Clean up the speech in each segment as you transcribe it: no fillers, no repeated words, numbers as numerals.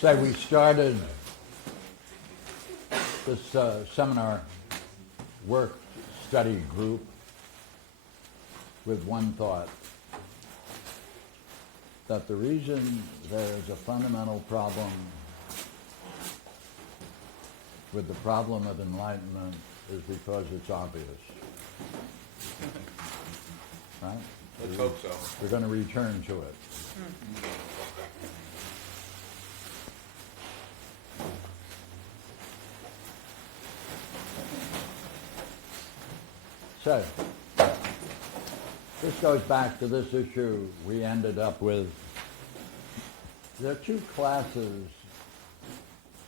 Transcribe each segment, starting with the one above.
Say we started this seminar work study group with one thought, that the reason there is a fundamental problem with the problem of enlightenment is because it's obvious. Right? Let's hope so. We're going to return to it. So, this goes back to this issue we ended up with. There are two classes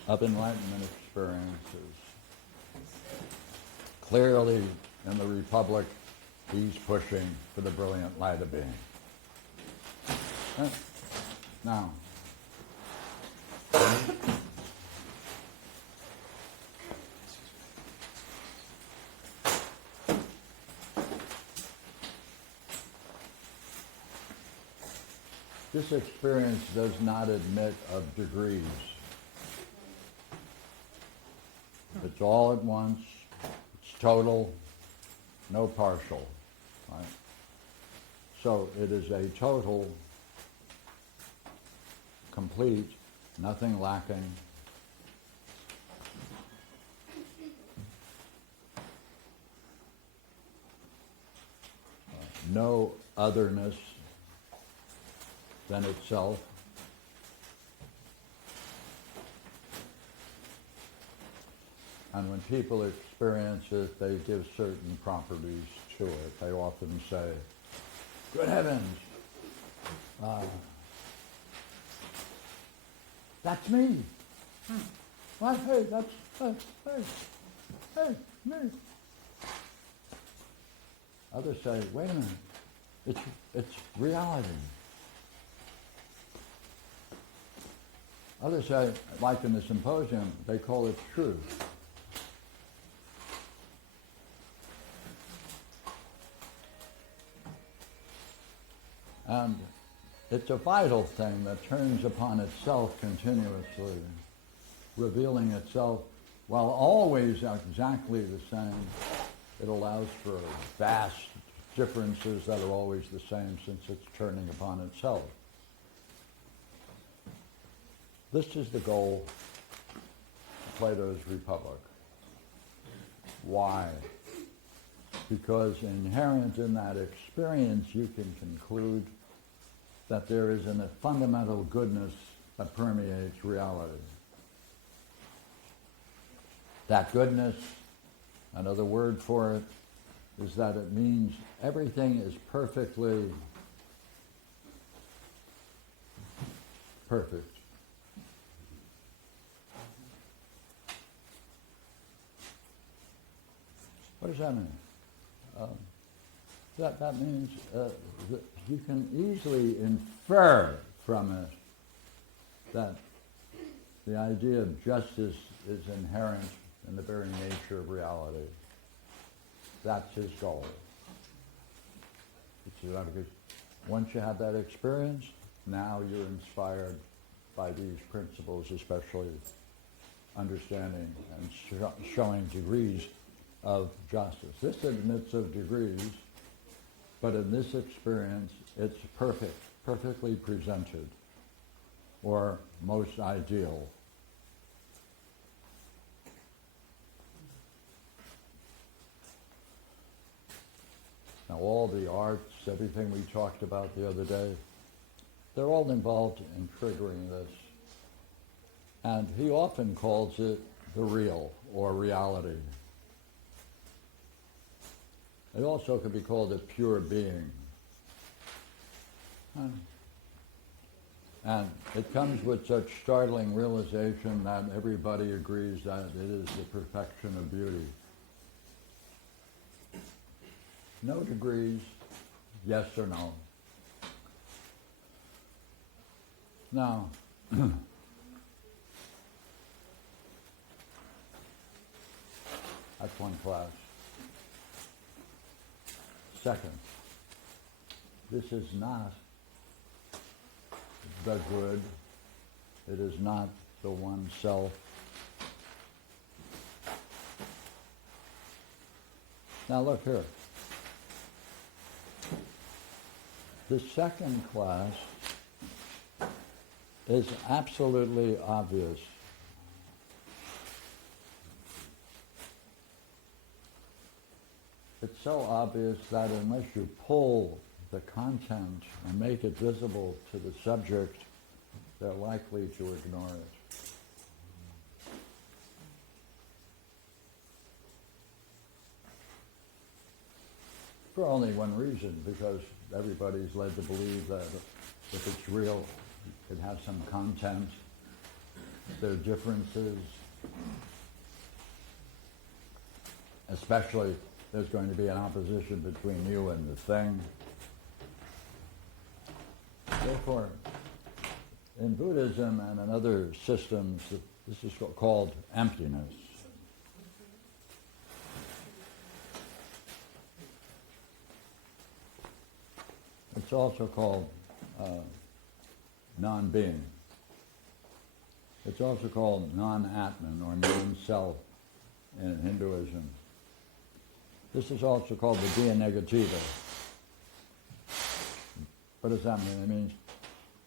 of enlightenment experiences. Clearly, in the Republic, he's pushing for the brilliant light of being. Now, this experience does not admit of degrees. It's all at once, it's total, no partial. Right? So it is a total, complete, nothing lacking. No otherness than itself. And when people experience it, they give certain properties to it. They often say, good heavens, that's me. What? Hey, that's, hey, me. Others say, wait a minute, it's reality. Others say, like in the symposium, they call it truth. And it's a vital thing that turns upon itself continuously, revealing itself while always exactly the same. It allows for vast differences that are always the same since it's turning upon itself. This is the goal of Plato's Republic. Why? Because inherent in that experience you can conclude that there is a fundamental goodness that permeates reality. That goodness, another word for it, is that it means everything is perfectly perfect. What does that mean? That means that you can easily infer from it that the idea of justice is inherent in the very nature of reality. That's his goal. Once you have that experience, now you're inspired by these principles, especially understanding and showing degrees of justice. This admits of degrees, but in this experience, it's perfect, perfectly presented, or most ideal. Now, all the arts, everything we talked about the other day, they're all involved in triggering this. And he often calls it the real, or reality. It also can be called a pure being. And it comes with such startling realization that everybody agrees that it is the perfection of beauty. No degrees, yes or no. Now, that's one class. Second, this is not the good, It is not the one self. Now look here. The second class is absolutely obvious. It's so obvious that unless you pull the content and make it visible to the subject, they're likely to ignore it. For only one reason, because everybody's led to believe that if it's real, it has some content, there are differences, especially there's going to be an opposition between you and the thing. Therefore, in Buddhism and in other systems, this is called emptiness. It's also called non-being. It's also called non-atman or non-self in Hinduism. This is also called the via negativa. What does that mean? It means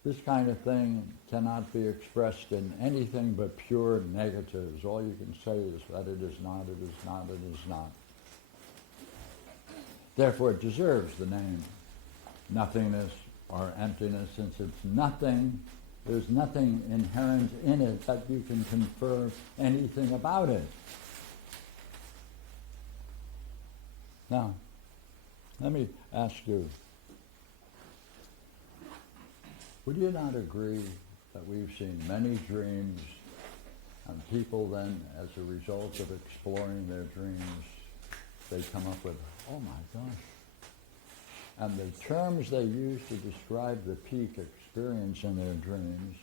this kind of thing cannot be expressed in anything but pure negatives. All you can say is that it is not, it is not, it is not. Therefore it deserves the name nothingness or emptiness, since it's nothing, there's nothing inherent in it that you can confer anything about it. Now, let me ask you, would you not agree that we've seen many dreams, and people then, as a result of exploring their dreams, they come up with, oh my gosh. And the terms they use to describe the peak experience in their dreams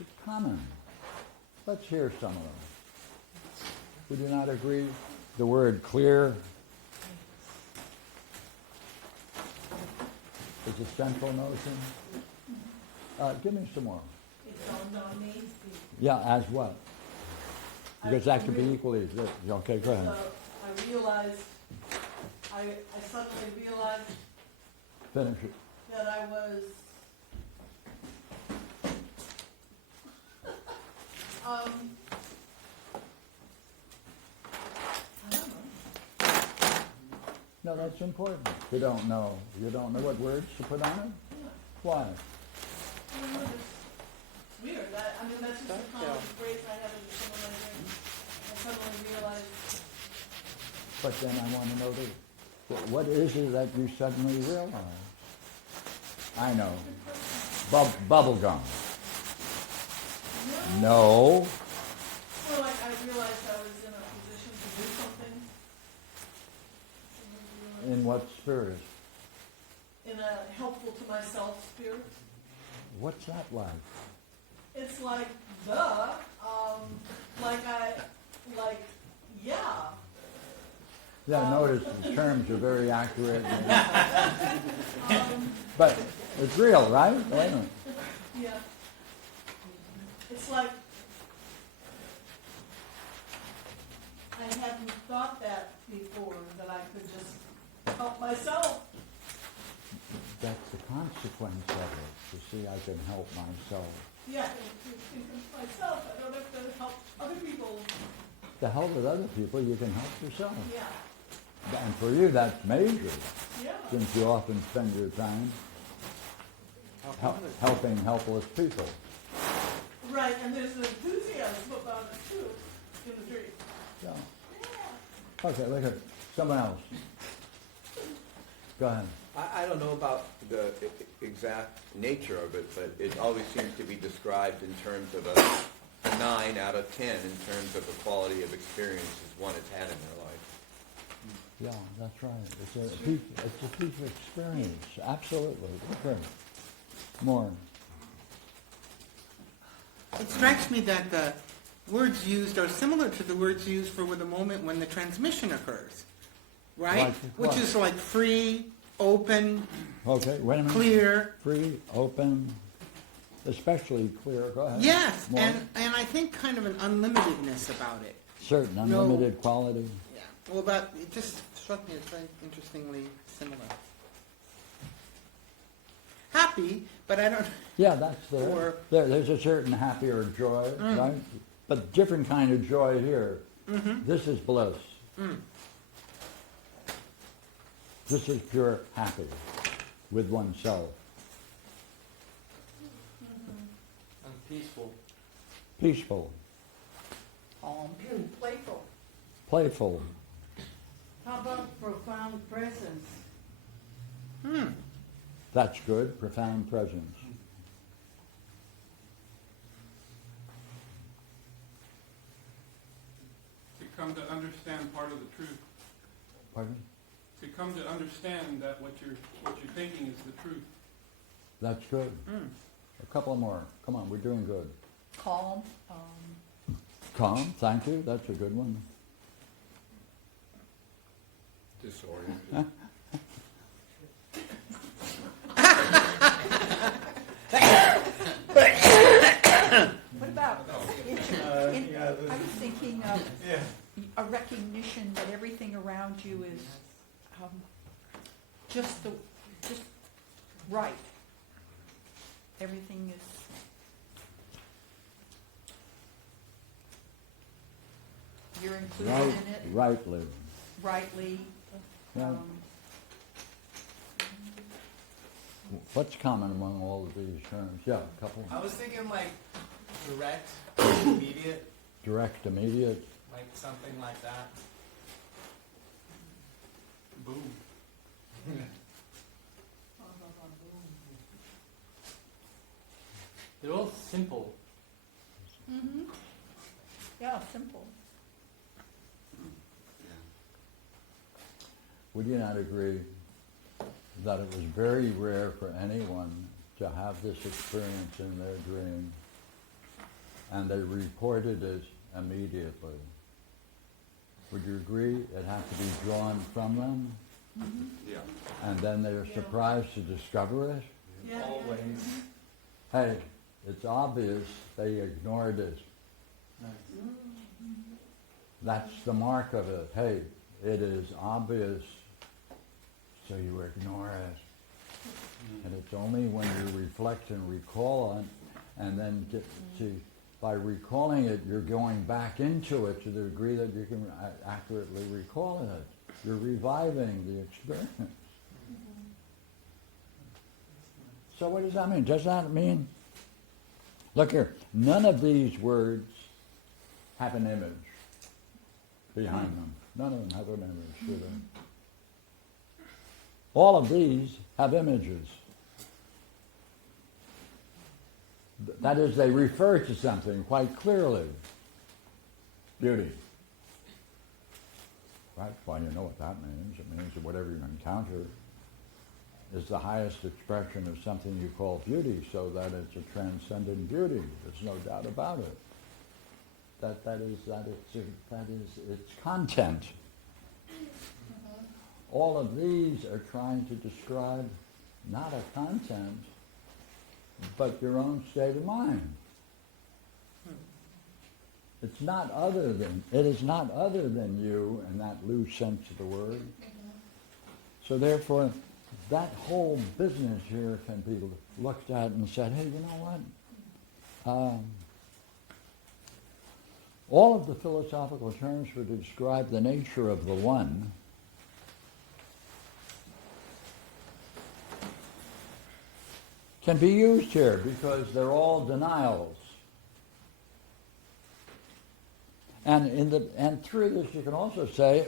is common. Let's hear some of them. Would you not agree? The word clear is a central notion. Give me some more. It's all non-amazing. Yeah, as what? Because that could be equally. Okay, go ahead. I suddenly realized Finish it. that I was I don't know. No, that's important. You don't know. You don't know what words to put on it? Yeah. Why? I don't know, it's weird. I mean, that's just a common phrase I have in some of my dreams. I suddenly realized. But then I want to know what is it that you suddenly realize? I know. Bubble gum. No. Or like I realized I was in a position to do something. In what spirit? In a helpful to myself spirit. What's that like? It's like, yeah. Yeah, notice the terms are very accurate. But it's real, right? Wait a minute. Yeah. It's like, I hadn't thought that before, that I could just help myself. That's the consequence of it. You see, I can help myself. Yeah, to myself. I don't have to help other people. To help with other people, you can help yourself. Yeah. And for you, that's major, Yeah. since you often spend your time helping helpless people. Right, and there's an enthusiasm about it too, in the dream. Yeah. Yeah. Okay, look at someone else. Go ahead. I don't know about the exact nature of it, but it always seems to be described in terms of a 9 out of 10 in terms of the quality of experiences one has had in their life. Yeah, that's right. It's a peak experience. Absolutely. Okay. More. It strikes me that the words used are similar to the words used for the moment when the transmission occurs, right? Like Which what? is like free, open, Okay, wait a minute. clear. Free, open. especially clear. Go ahead. Yes, More. and I think kind of an unlimitedness about it. Certain No. unlimited quality. Yeah. Well, that it just struck me as very interestingly similar. Happy, but I don't. Yeah, that's there. Or- There's a certain happy or joy, right? But different kind of joy here. Mm-hmm. This is bliss. This is pure happy with oneself. And peaceful. Peaceful, Calm, playful. playful. How about profound presence? That's good. Profound presence. To come to understand part of the truth. Pardon? To come to understand that what you're thinking is the truth. That's good. A couple more. Come on, we're doing good. Calm, Calm, thank you. That's a good one. Disoriented. what about, I was thinking of a recognition that everything around you is just right. Everything is you're included Right, in it rightly. rightly. Yeah. What's common among all of these terms? Yeah, a couple. I was thinking like direct, immediate, Direct, immediate. like something like that. Boom. They're all simple. Mm-hmm. Yeah, simple. Would you not agree that it was very rare for anyone to have this experience in their dream, and they reported it immediately? Would you agree it had to be drawn from them, Yeah. and then they're surprised to discover it? Yeah. Always. Hey, it's obvious they ignored it. Nice. That's the mark of it. Hey, it is obvious, so you ignore it. And it's only when you reflect and recall it, and then get to, by recalling it, you're going back into it to the degree that you can accurately recall it. You're reviving the experience. So what does that mean? Does that mean, look here, none of these words have an image behind them. None of them have an image, do they? All of these have images. That is, they refer to something quite clearly. Beauty. Right? Well, you know what that means. It means that whatever you encounter is the highest expression of something you call beauty, so that it's a transcendent beauty. There's no doubt about it. That is its content. All of these are trying to describe not a content, but your own state of mind. It is not other than you in that loose sense of the word. So therefore, that whole business here can be looked at and said, hey, you know what? All of the philosophical terms for to describe the nature of the one can be used here because they're all denials. And through this you can also say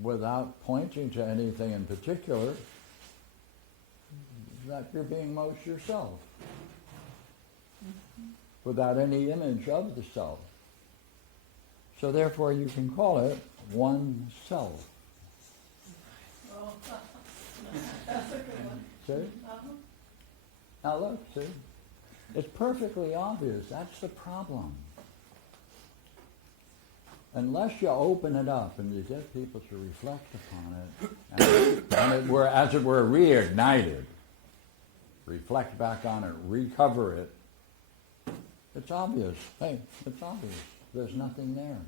without pointing to anything in particular, that you're being most yourself, without any image of the self. So therefore you can call it one self. Oh, that's a good one. See? Uh-huh. Now look, see? It's perfectly obvious. That's the problem. unless you open it up and you get people to reflect upon it, and it were, as it were, reignited, reflect back on it, recover it, it's obvious. Hey, it's obvious. There's nothing there.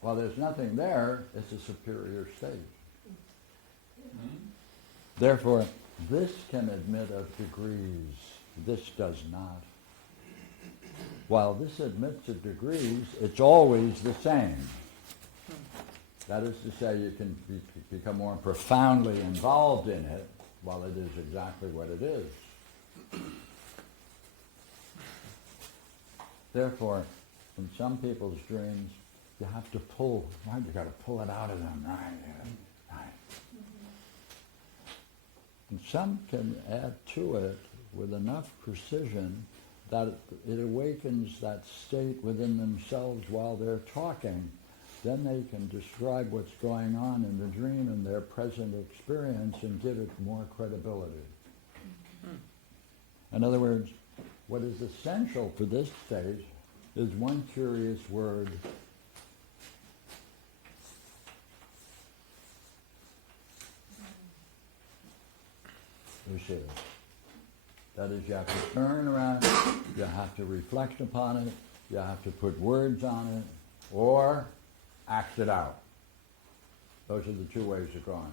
Well, there's nothing there, it's a superior state. Therefore, this can admit of degrees. This does not. While this admits of degrees, it's always the same. That is to say, you can become more profoundly involved in it, while it is exactly what it is. Therefore, in some people's dreams, you have to pull, right? You got to pull it out of them, right? Yeah, right. And some can add to it with enough precision that it awakens that state within themselves while they're talking. Then they can describe what's going on in the dream and their present experience and give it more credibility. In other words, what is essential for this state is one curious word. Ushir. That is, you have to turn around, you have to reflect upon it, you have to put words on it, or act it out. Those are the two ways of going.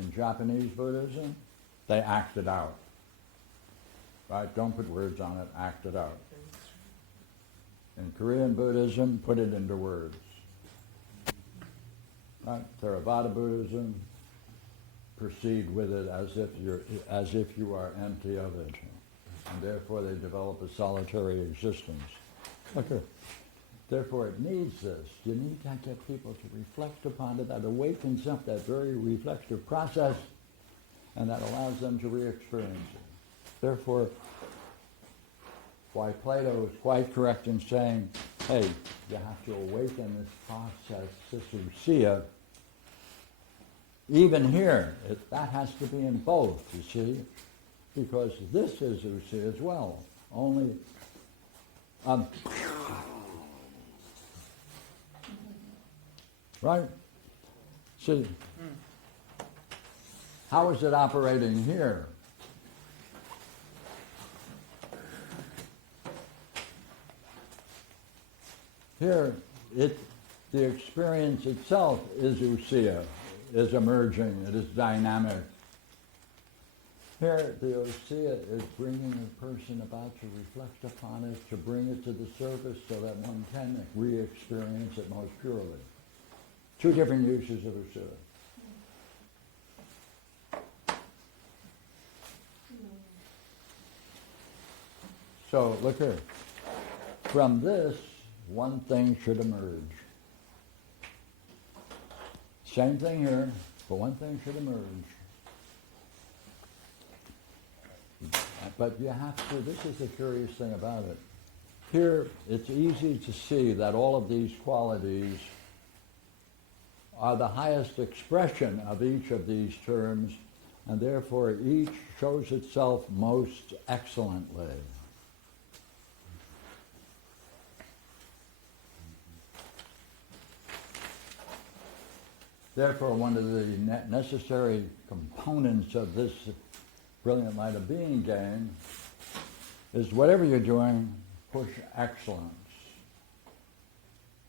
In Japanese Buddhism, they act it out. Right? Don't put words on it, act it out. In Korean Buddhism, put it into words. Right? Theravada Buddhism, proceed with it as if you are empty of it. And therefore they develop a solitary existence. Okay. Therefore it needs this. You need to get people to reflect upon it. That awakens up that very reflective process, and that allows them to re-experience it. Therefore, why Plato is quite correct in saying, hey, you have to awaken this process, this ousia. Even here, that has to be in both, you see, because this is ousia as well. Only, right? See, how is it operating here? Here, the experience itself is ousia, is emerging, it is dynamic. Here, the ousia is bringing a person about to reflect upon it, to bring it to the surface so that one can re-experience it most purely. Two different uses of ousia. So, look here. From this, one thing should emerge. Same thing here, but one thing should emerge. But you have to, this is the curious thing about it. Here, it's easy to see that all of these qualities are the highest expression of each of these terms, and therefore each shows itself most excellently. Therefore, one of the necessary components of this brilliant light of being game is whatever you're doing, push excellence.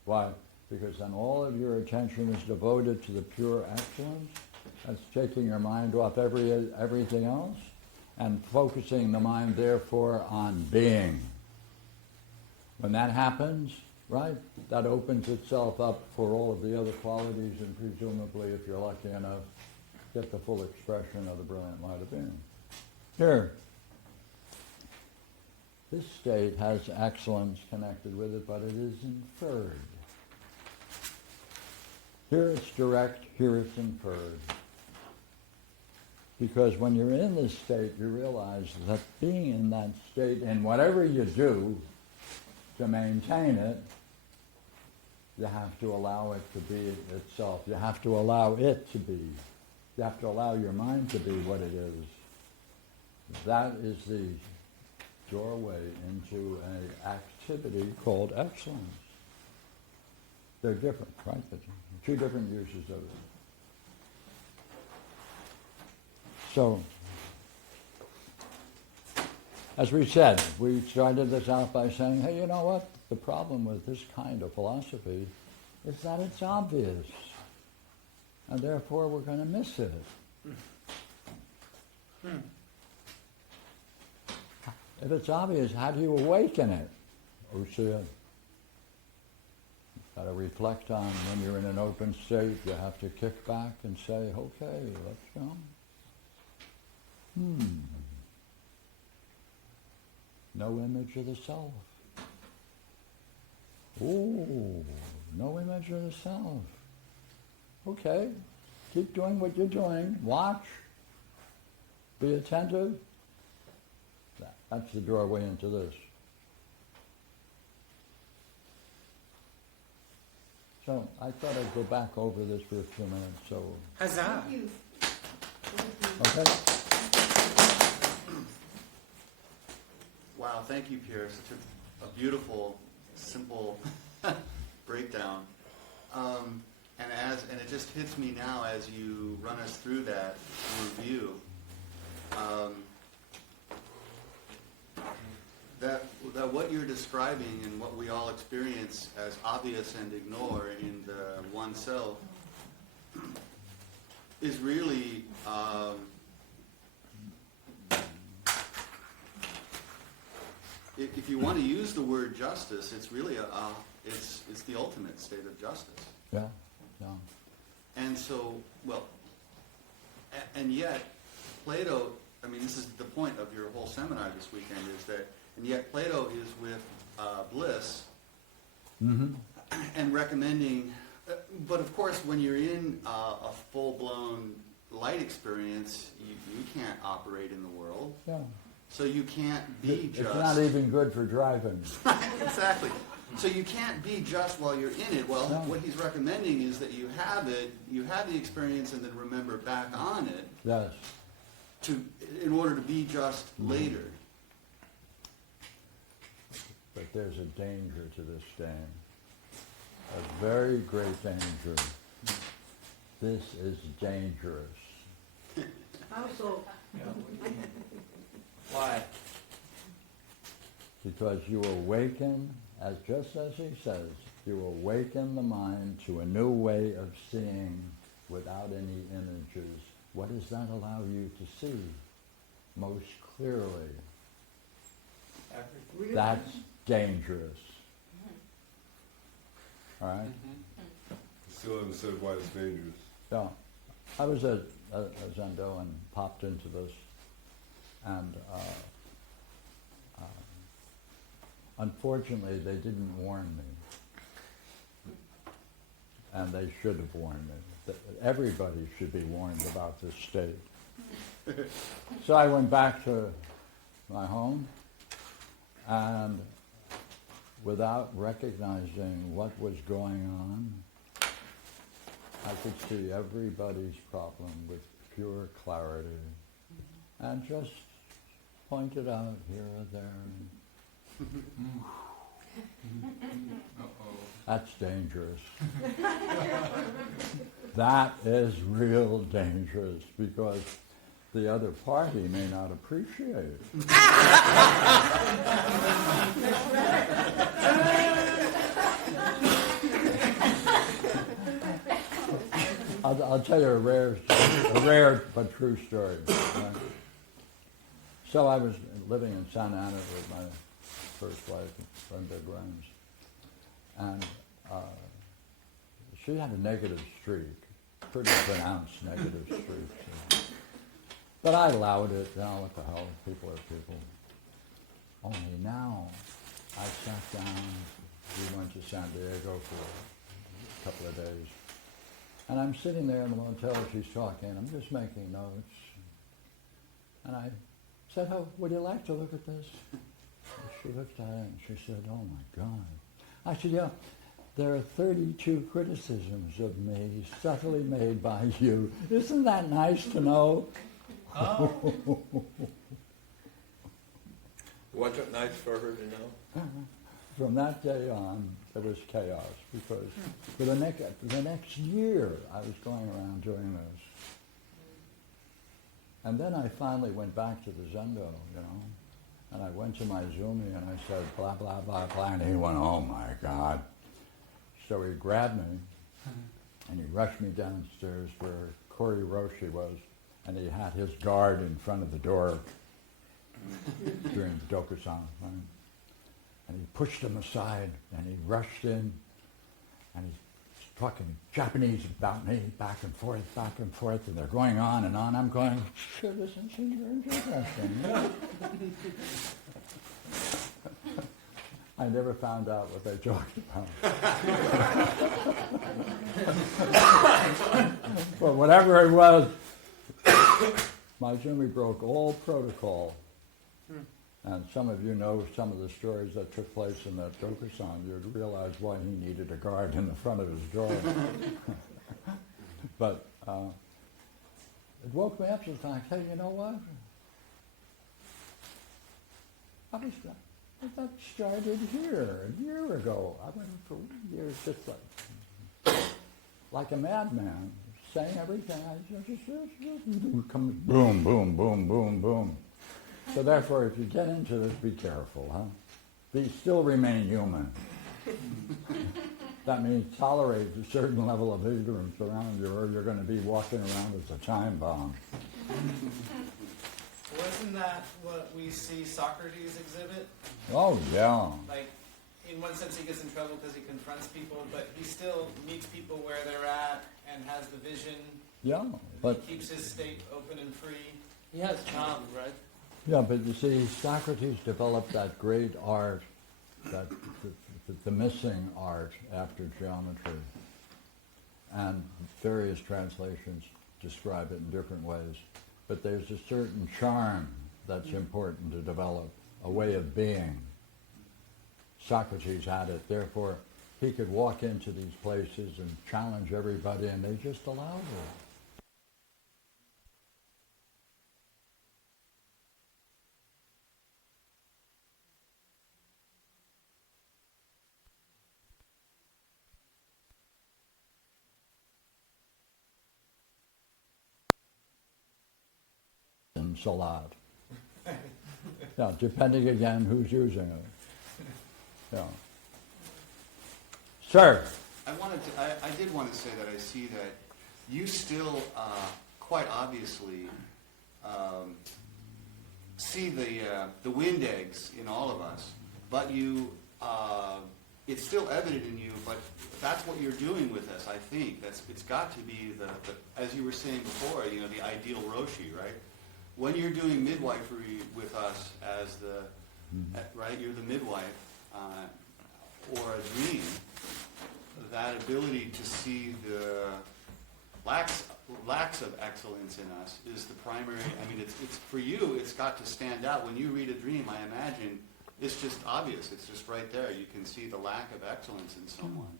Why? Because then all of your attention is devoted to the pure excellence. That's taking your mind off everything else and focusing the mind, therefore, on being. When that happens, right, that opens itself up for all of the other qualities and presumably, if you're lucky enough, get the full expression of the brilliant light of being. Here, this state has excellence connected with it, but it is inferred. Here it's direct, here it's inferred. Because when you're in this state, you realize that being in that state, and whatever you do to maintain it, you have to allow it to be itself. You have to allow it to be. You have to allow your mind to be what it is. That is the doorway into an activity called excellence. They're different, right? They're two different uses of it. So, as we said, we started this out by saying, hey, you know what? The problem with this kind of philosophy is that it's obvious. And therefore we're going to miss it. If it's obvious, how do you awaken it? Usia. Got to reflect on when you're in an open state, you have to kick back and say, okay, let's go. No image of the self. Ooh, no image of the self. Okay, keep doing what you're doing. Watch. Be attentive. That's the doorway into this. So I thought I'd go back over this for a few minutes. So, Huzzah! Thank you. okay. Wow, thank you, Pierre. Such a beautiful, simple breakdown. And it just hits me now as you run us through that review. That what you're describing and what we all experience as obvious and ignore in the one self is really if you want to use the word justice, it's really it's the ultimate state of justice. Yeah, yeah. And so, well, and yet Plato, I mean, this is the point of your whole seminar this weekend, is that, and yet Plato is with bliss and recommending, but of course when you're in a full-blown light experience, you can't operate in the world. Yeah. So you can't be just... It's not even good for driving. Exactly. So you can't be just while you're in it. Well, No. what he's recommending is that you have it, you have the experience, and then remember back on it Yes. in order to be just later. But there's a danger to this game. A very great danger. This is dangerous. How so? Why? Because you awaken, just as he says, you awaken the mind to a new way of seeing without any images. What does that allow you to see most clearly? Everything. That's dangerous. All right? Still haven't said why it's dangerous. Yeah. I was at a Zendo and popped into this, and unfortunately they didn't warn me. And they should have warned me. Everybody should be warned about this state. So I went back to my home, and without recognizing what was going on, I could see everybody's problem with pure clarity and just point it out here or there. That's dangerous. That is real dangerous because the other party may not appreciate it. I'll tell you a rare but true story. Right? So I was living in Santa Ana with my first wife, Brenda Grimes, and she had a negative streak, pretty pronounced negative streak. So. But I allowed it. What the hell? People are people. Only now, I sat down. We went to San Diego for a couple of days. And I'm sitting there in the motel, she's talking, I'm just making notes. And I said, oh, would you like to look at this? And she looked at it and she said, oh my God. I said, yeah, there are 32 criticisms of me subtly made by you. Isn't that nice to know? Oh. Wasn't it nice for her to know? from that day on, there was chaos because for the next year, I was going around doing this. And then I finally went back to the Zendo, and I went to my Zumi and I said, blah, blah, blah, blah, and he went, oh my God. So he grabbed me and he rushed me downstairs where Kori Roshi was, and he had his guard in front of the door during the Dokusan, right? And he pushed him aside and he rushed in and he's talking Japanese about me, back and forth, and they're going on and on. I'm going, sure, this seems very interesting. I never found out what they talked about. But whatever it was, my Zumi broke all protocol. And some of you know some of the stories that took place in that Dokusan. You'd realize why he needed a guard in the front of his door. But it woke me up to the fact, hey, you know what? That started here a year ago. I went for years just like a madman, saying everything. I just comes boom, boom, boom, boom, boom. So therefore, if you get into this, be careful, huh? Still remain human. That means tolerate a certain level of ignorance around you, or you're going to be walking around as a time bomb. Wasn't that what we see Socrates exhibit? Oh, yeah. Like, in one sense he gets in trouble because he confronts people, but he still meets people where they're at and has the vision. Yeah, but he keeps his state open and free. He has charm, right? yeah, but you see, Socrates developed that great art, that the missing art after geometry, and various translations describe it in different ways. But there's a certain charm that's important to develop, a way of being. Socrates had it, therefore he could walk into these places and challenge everybody, and they just allowed it. Salat. Yeah, depending again who's using it. Yeah. Sir. I did want to say that I see that you still quite obviously see the wind eggs in all of us, but it's still evident in you, but that's what you're doing with us, I think. It's got to be the as you were saying before, the ideal Roshi, right? When you're doing midwifery with us as right, you're the midwife, or a dream, that ability to see the lacks of excellence in us is the primary. I mean, it's for you, it's got to stand out. When you read a dream, I imagine it's just obvious. It's just right there. You can see the lack of excellence in someone.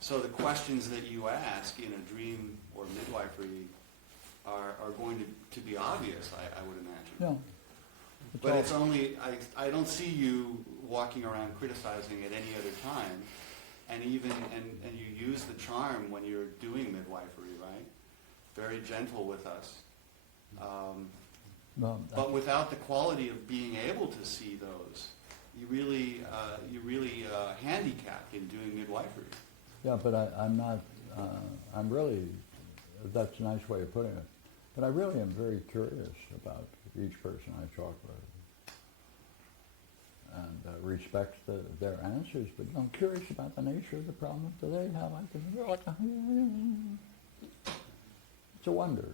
So the questions that you ask in a dream or midwifery are going to be obvious, I would imagine. Yeah. But it's only, I don't see you walking around criticizing at any other time, and even, and you use the charm when you're doing midwifery, right? Very gentle with us. But without the quality of being able to see those, you really handicap in doing midwifery. Yeah, but I'm not, I'm really, that's a nice way of putting it. But I really am very curious about each person I talk with, and respect their answers, but I'm curious about the nature of the problem that they have. It's a wonder,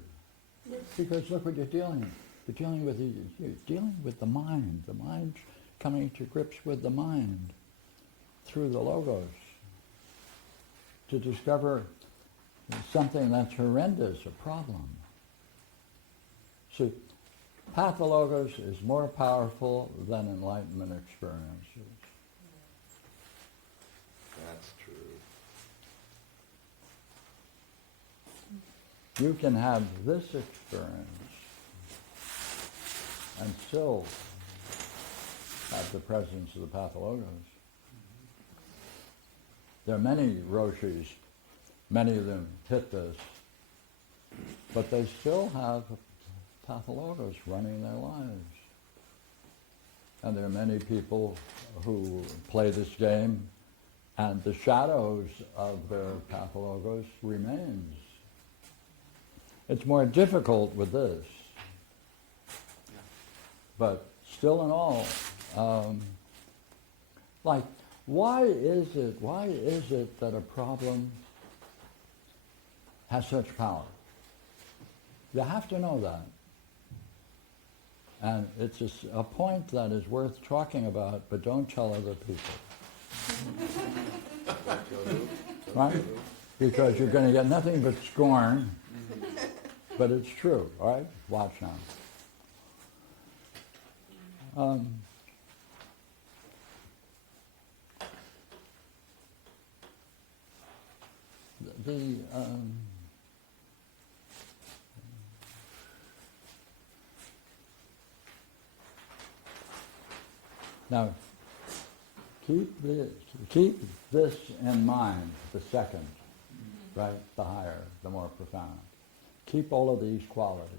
because look what you're dealing with. You're dealing with the mind. The mind's coming to grips with the mind through the logos to discover something that's horrendous, a problem. See, pathologos is more powerful than enlightenment experiences. That's true. You can have this experience and still have the presence of the pathologos. There are many Roshis, many of them hit this, but they still have pathologos running their lives. And there are many people who play this game, and the shadows of their pathologos remains. It's more difficult with this. But still in all, like, why is it that a problem has such power? You have to know that. And it's a point that is worth talking about, but don't tell other people. Right? Because you're going to get nothing but scorn, but it's true, all right? Watch now. Now, keep this in mind, the second, right? The higher, the more profound. Keep all of these qualities.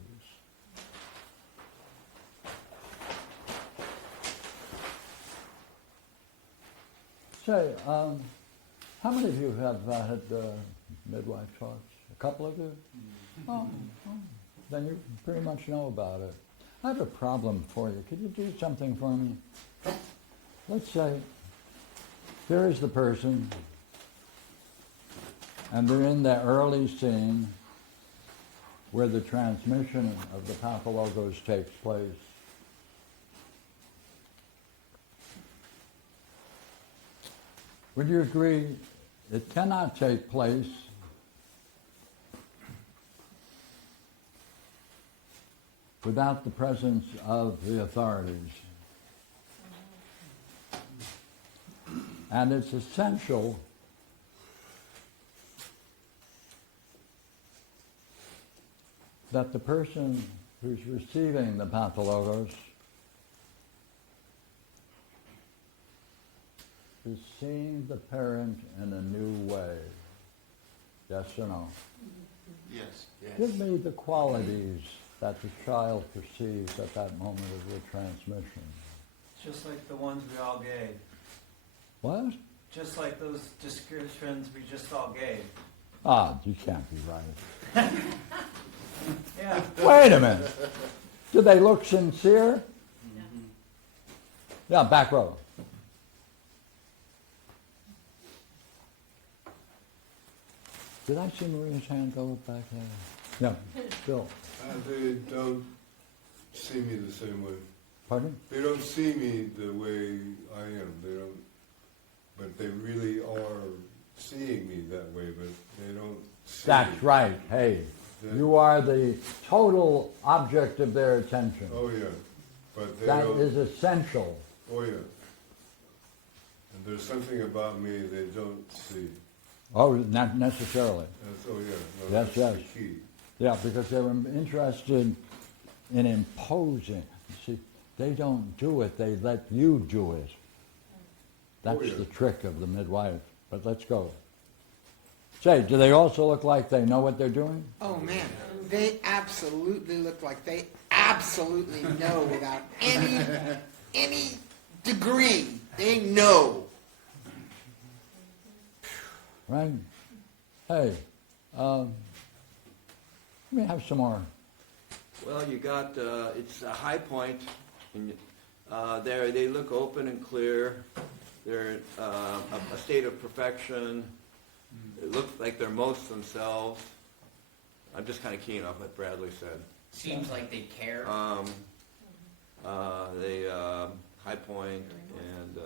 Say, how many of you have had midwife talks? A couple of you? Oh, then you pretty much know about it. I have a problem for you. Could you do something for me? Let's say, here is the person, and they're in the early scene where the transmission of the pathologos takes place. Would you agree it cannot take place without the presence of the authorities? And it's essential that the person who's receiving the pathologos is seeing the parent in a new way. Yes or no? Yes. Give me the qualities that the child perceives at that moment of the transmission. Just like the ones we all gave. What? Just like those descriptions we just all gave. Ah, you can't be right. Yeah. Wait a minute. Do they look sincere? Yeah, back row. Did I see Maria's hand go back there? No, Bill. They don't see me the same way. Pardon? They don't see me the way I am. They don't, but they really are seeing me that way, but they don't see That's me. right. Hey, you are the total object of their attention. Oh yeah, but they That don't. is essential. Oh yeah. And there's something about me they don't see. Oh, not necessarily. Oh yeah. No, Yes, that's yes. the key. Yeah, because they're interested in imposing. See, they don't do it, they let you do it. That's Oh, yeah. the trick of the midwife. But let's go. Say, do they also look like they know what they're doing? Oh man, they absolutely look like they absolutely know without any degree. They know. Right? Hey, let me have some more. Well, you got, it's a high point, and there they look open and clear. They're a state of perfection. It looks like they're most themselves. I'm just kind of keying off what Bradley said. Seems like they care. They high point and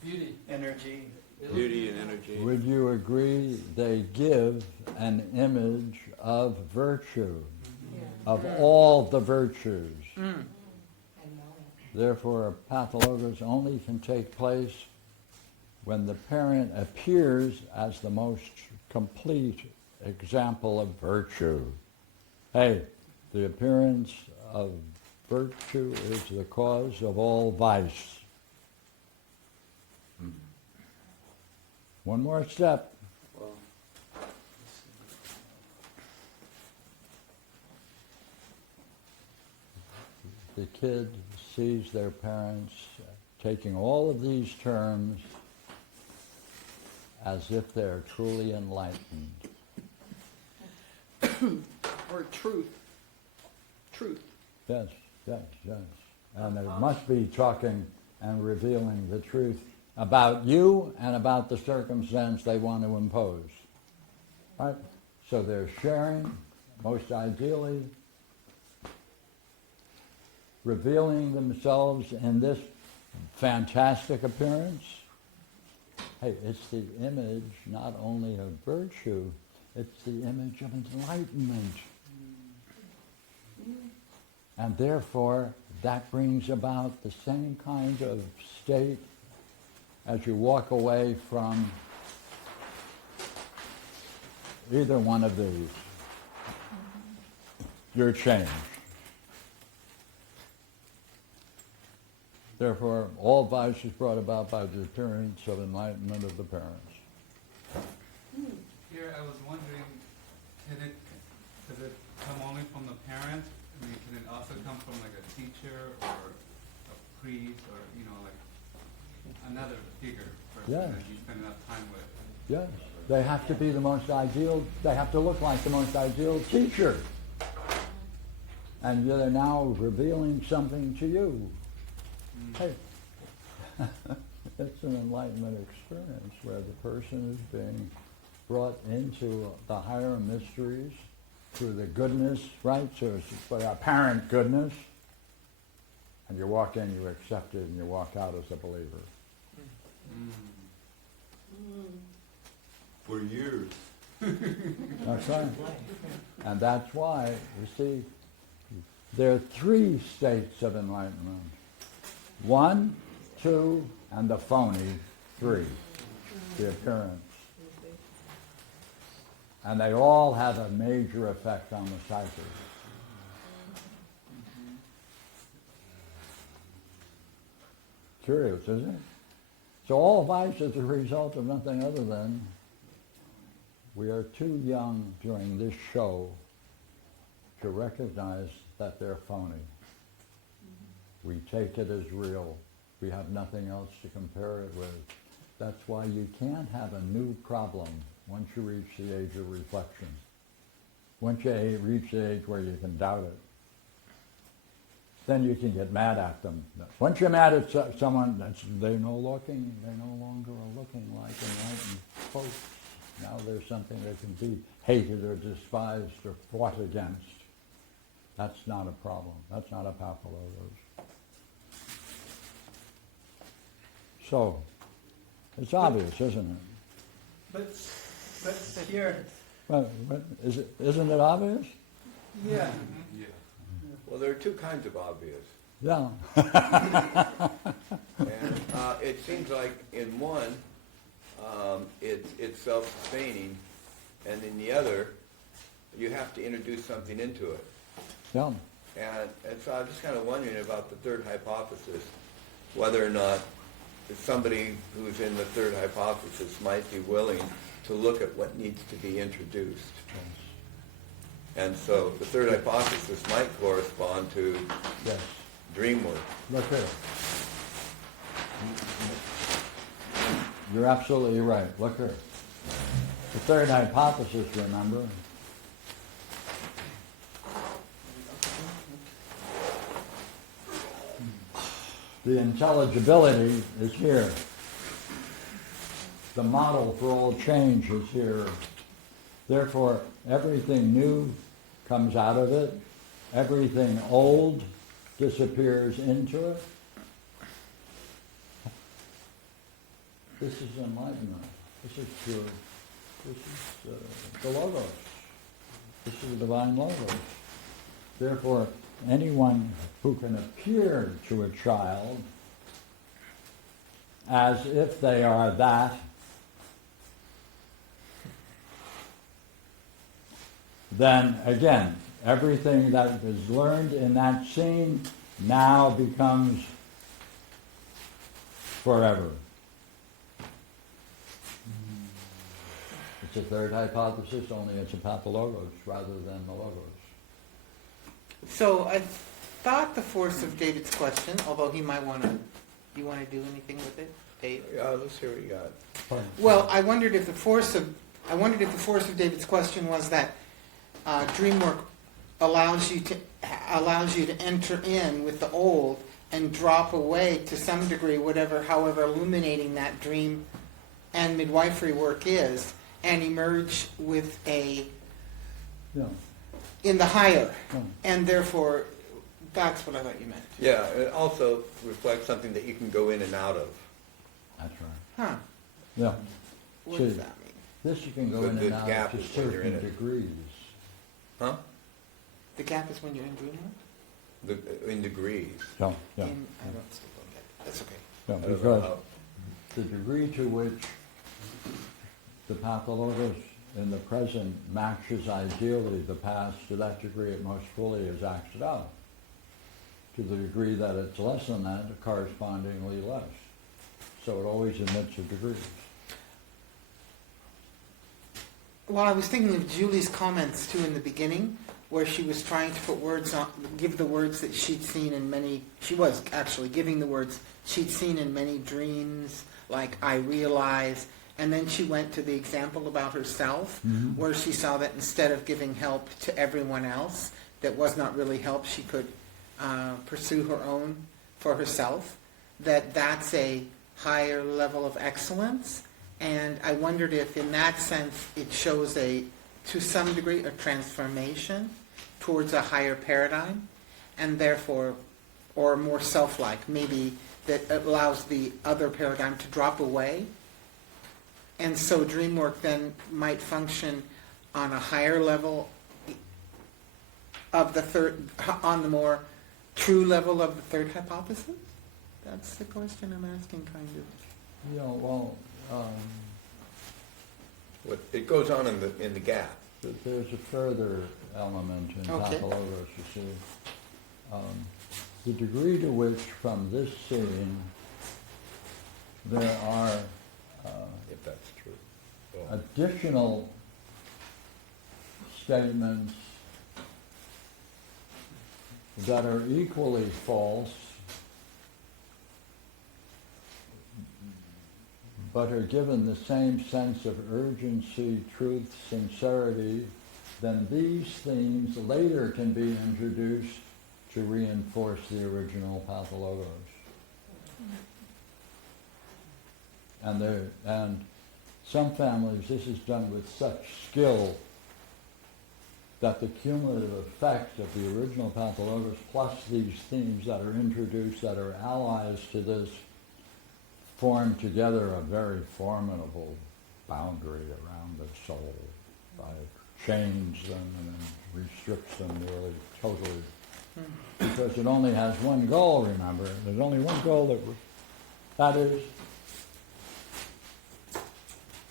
Beauty. Energy. beauty and energy. Would you agree they give an image of virtue, of all the virtues? Therefore, a pathologos only can take place when the parent appears as the most complete example of virtue. Hey, the appearance of virtue is the cause of all vice. One more step. Well, The kid sees their parents taking all of these terms as if they're truly enlightened. Or truth. Truth. Yes, yes, yes. And they must be talking and revealing the truth about you and about the circumstance they want to impose. Right? So they're sharing, most ideally, revealing themselves in this fantastic appearance. Hey, it's the image not only of virtue, it's the image of enlightenment. And therefore, that brings about the same kind of state as you walk away from either one of these. You're changed. Therefore, all vice is brought about by the appearance of enlightenment of the parents. Here, I was wondering, does it come only from the parents? I mean, can it also come from like a teacher or a priest or, like another figure, person Yes. that you spend enough time with? Yes, they have to be the most ideal, they have to look like the most ideal teacher. And they're now revealing something to you. Hey, it's an enlightenment experience where the person is being brought into the higher mysteries through the goodness, right? So it's apparent goodness. And you walk in, you accept it, and you walk out as a believer. For years. That's right. And that's why, you see, there are three states of enlightenment. 1, 2, and the phony 3, the appearance. And they all have a major effect on the psyche. Curious, isn't it? So all vice is a result of nothing other than we are too young during this show to recognize that they're phony. We take it as real. We have nothing else to compare it with. That's why you can't have a new problem once you reach the age of reflection. Once you reach the age where you can doubt it, then you can get mad at them. Once you're mad at someone, they no longer are looking like enlightened folks. Now there's something that can be hated or despised or fought against. That's not a problem. That's not a papillolus. So, it's obvious, isn't it? But here, Well, isn't it obvious? yeah. Yeah. Well, there are two kinds of obvious. Yeah. And it seems like in one, it's self-sustaining, and in the other, you have to introduce something into it. Yeah. And so I'm just kind of wondering about the third hypothesis, whether or not somebody who's in the third hypothesis might be willing to look at what needs to be introduced. And so the third hypothesis might correspond to Yes. dream work. Look here. You're absolutely right. Look here. The third hypothesis, remember, the intelligibility is here. The model for all change is here. Therefore, everything new comes out of it. Everything old disappears into it. This is enlightenment. This is pure. This is the Logos. This is the divine Logos. Therefore, anyone who can appear to a child as if they are that, then again, everything that is learned in that scene now becomes forever. It's a third hypothesis, only it's a pathologos rather than the logos. So I thought the force of David's question, although he might want to, do you want to do anything with it, Dave? Yeah, let's hear what you got. Well, I wondered if the force of David's question was that dream work allows you to enter in with the old and drop away to some degree, however illuminating that dream and midwifery work is, and emerge with in the higher, and therefore that's what I thought you meant. Yeah, it also reflects something that you can go in and out of. That's right. Huh? Yeah. What See, does that mean? this you can go The- in the and out gap to is when you're in certain it. degrees. Huh? The gap is when you're in dream work? In degrees. Yeah. I don't still don't get it. That's okay. Yeah, I don't know because how- the degree to which the pathologos in the present matches ideally the past, to that degree it most fully is acted out. To the degree that it's less than that, correspondingly less. So it always emits of degrees. Well, I was thinking of Julie's comments too in the beginning, where she was trying to put words on, give the words that she'd seen in many, she was actually giving the words she'd seen in many dreams, like I realize, and then she went to the example about herself, where she saw that instead of giving help to everyone else, that was not really help, she could pursue her own for herself, that's a higher level of excellence. And I wondered if in that sense it shows to some degree, a transformation towards a higher paradigm, and therefore, or more self-like, maybe that allows the other paradigm to drop away. And so dream work then might function on a higher level of the third, on the more true level of the third hypothesis? That's the question I'm asking, kind of. Yeah, well, It goes on in the gap. there's a further element in Okay. pathologos, you see. The degree to which from this scene there are If that's true. additional statements that are equally false, but are given the same sense of urgency, truth, sincerity, then these themes later can be introduced to reinforce the original pathologos. And some families, this is done with such skill that the cumulative effect of the original pathologos plus these themes that are introduced that are allies to this form together a very formidable boundary around the soul. It chains them and then restricts them nearly totally. Because it only has one goal, remember. There's only one goal that is,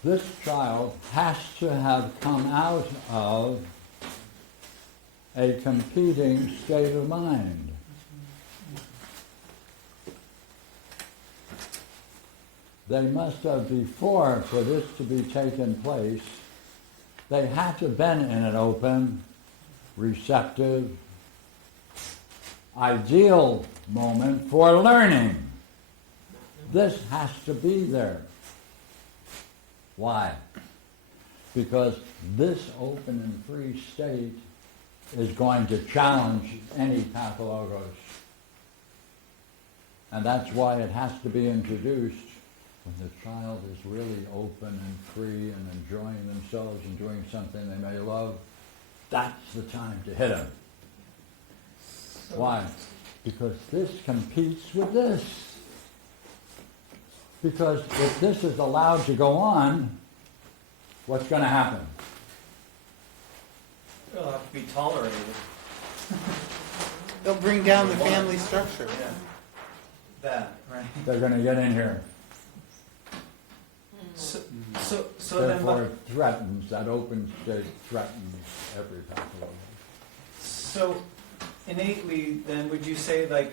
this child has to have come out of a competing state of mind. They must have, before for this to be taken place, they had to have been in an open, receptive, ideal moment for learning. This has to be there. Why? Because this open and free state is going to challenge any pathologos. And that's why it has to be introduced when the child is really open and free and enjoying themselves and doing something they may love. That's the time to hit them. Why? Because this competes with this. Because if this is allowed to go on, what's going to happen? It'll have to be tolerated. They'll bring down the family structure. Yeah. That, right? They're going to get in here. So then, Therefore, it threatens, that open state threatens every pathology. so innately, then, would you say, like,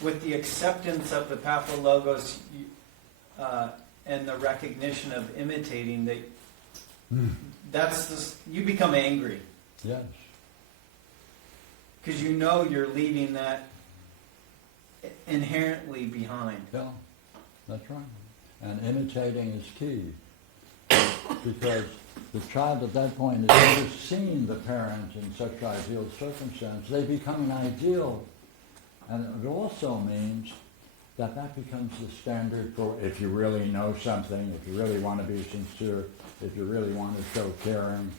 with the acceptance of the pathologos and the recognition of imitating, that you become angry Yes. because you know you're leaving that inherently behind. Yeah, that's right. And imitating is key. Because the child at that point has never seen the parent in such ideal circumstance. They become an ideal. And it also means that that becomes the standard for if you really know something, if you really want to be sincere, if you really want to show caring.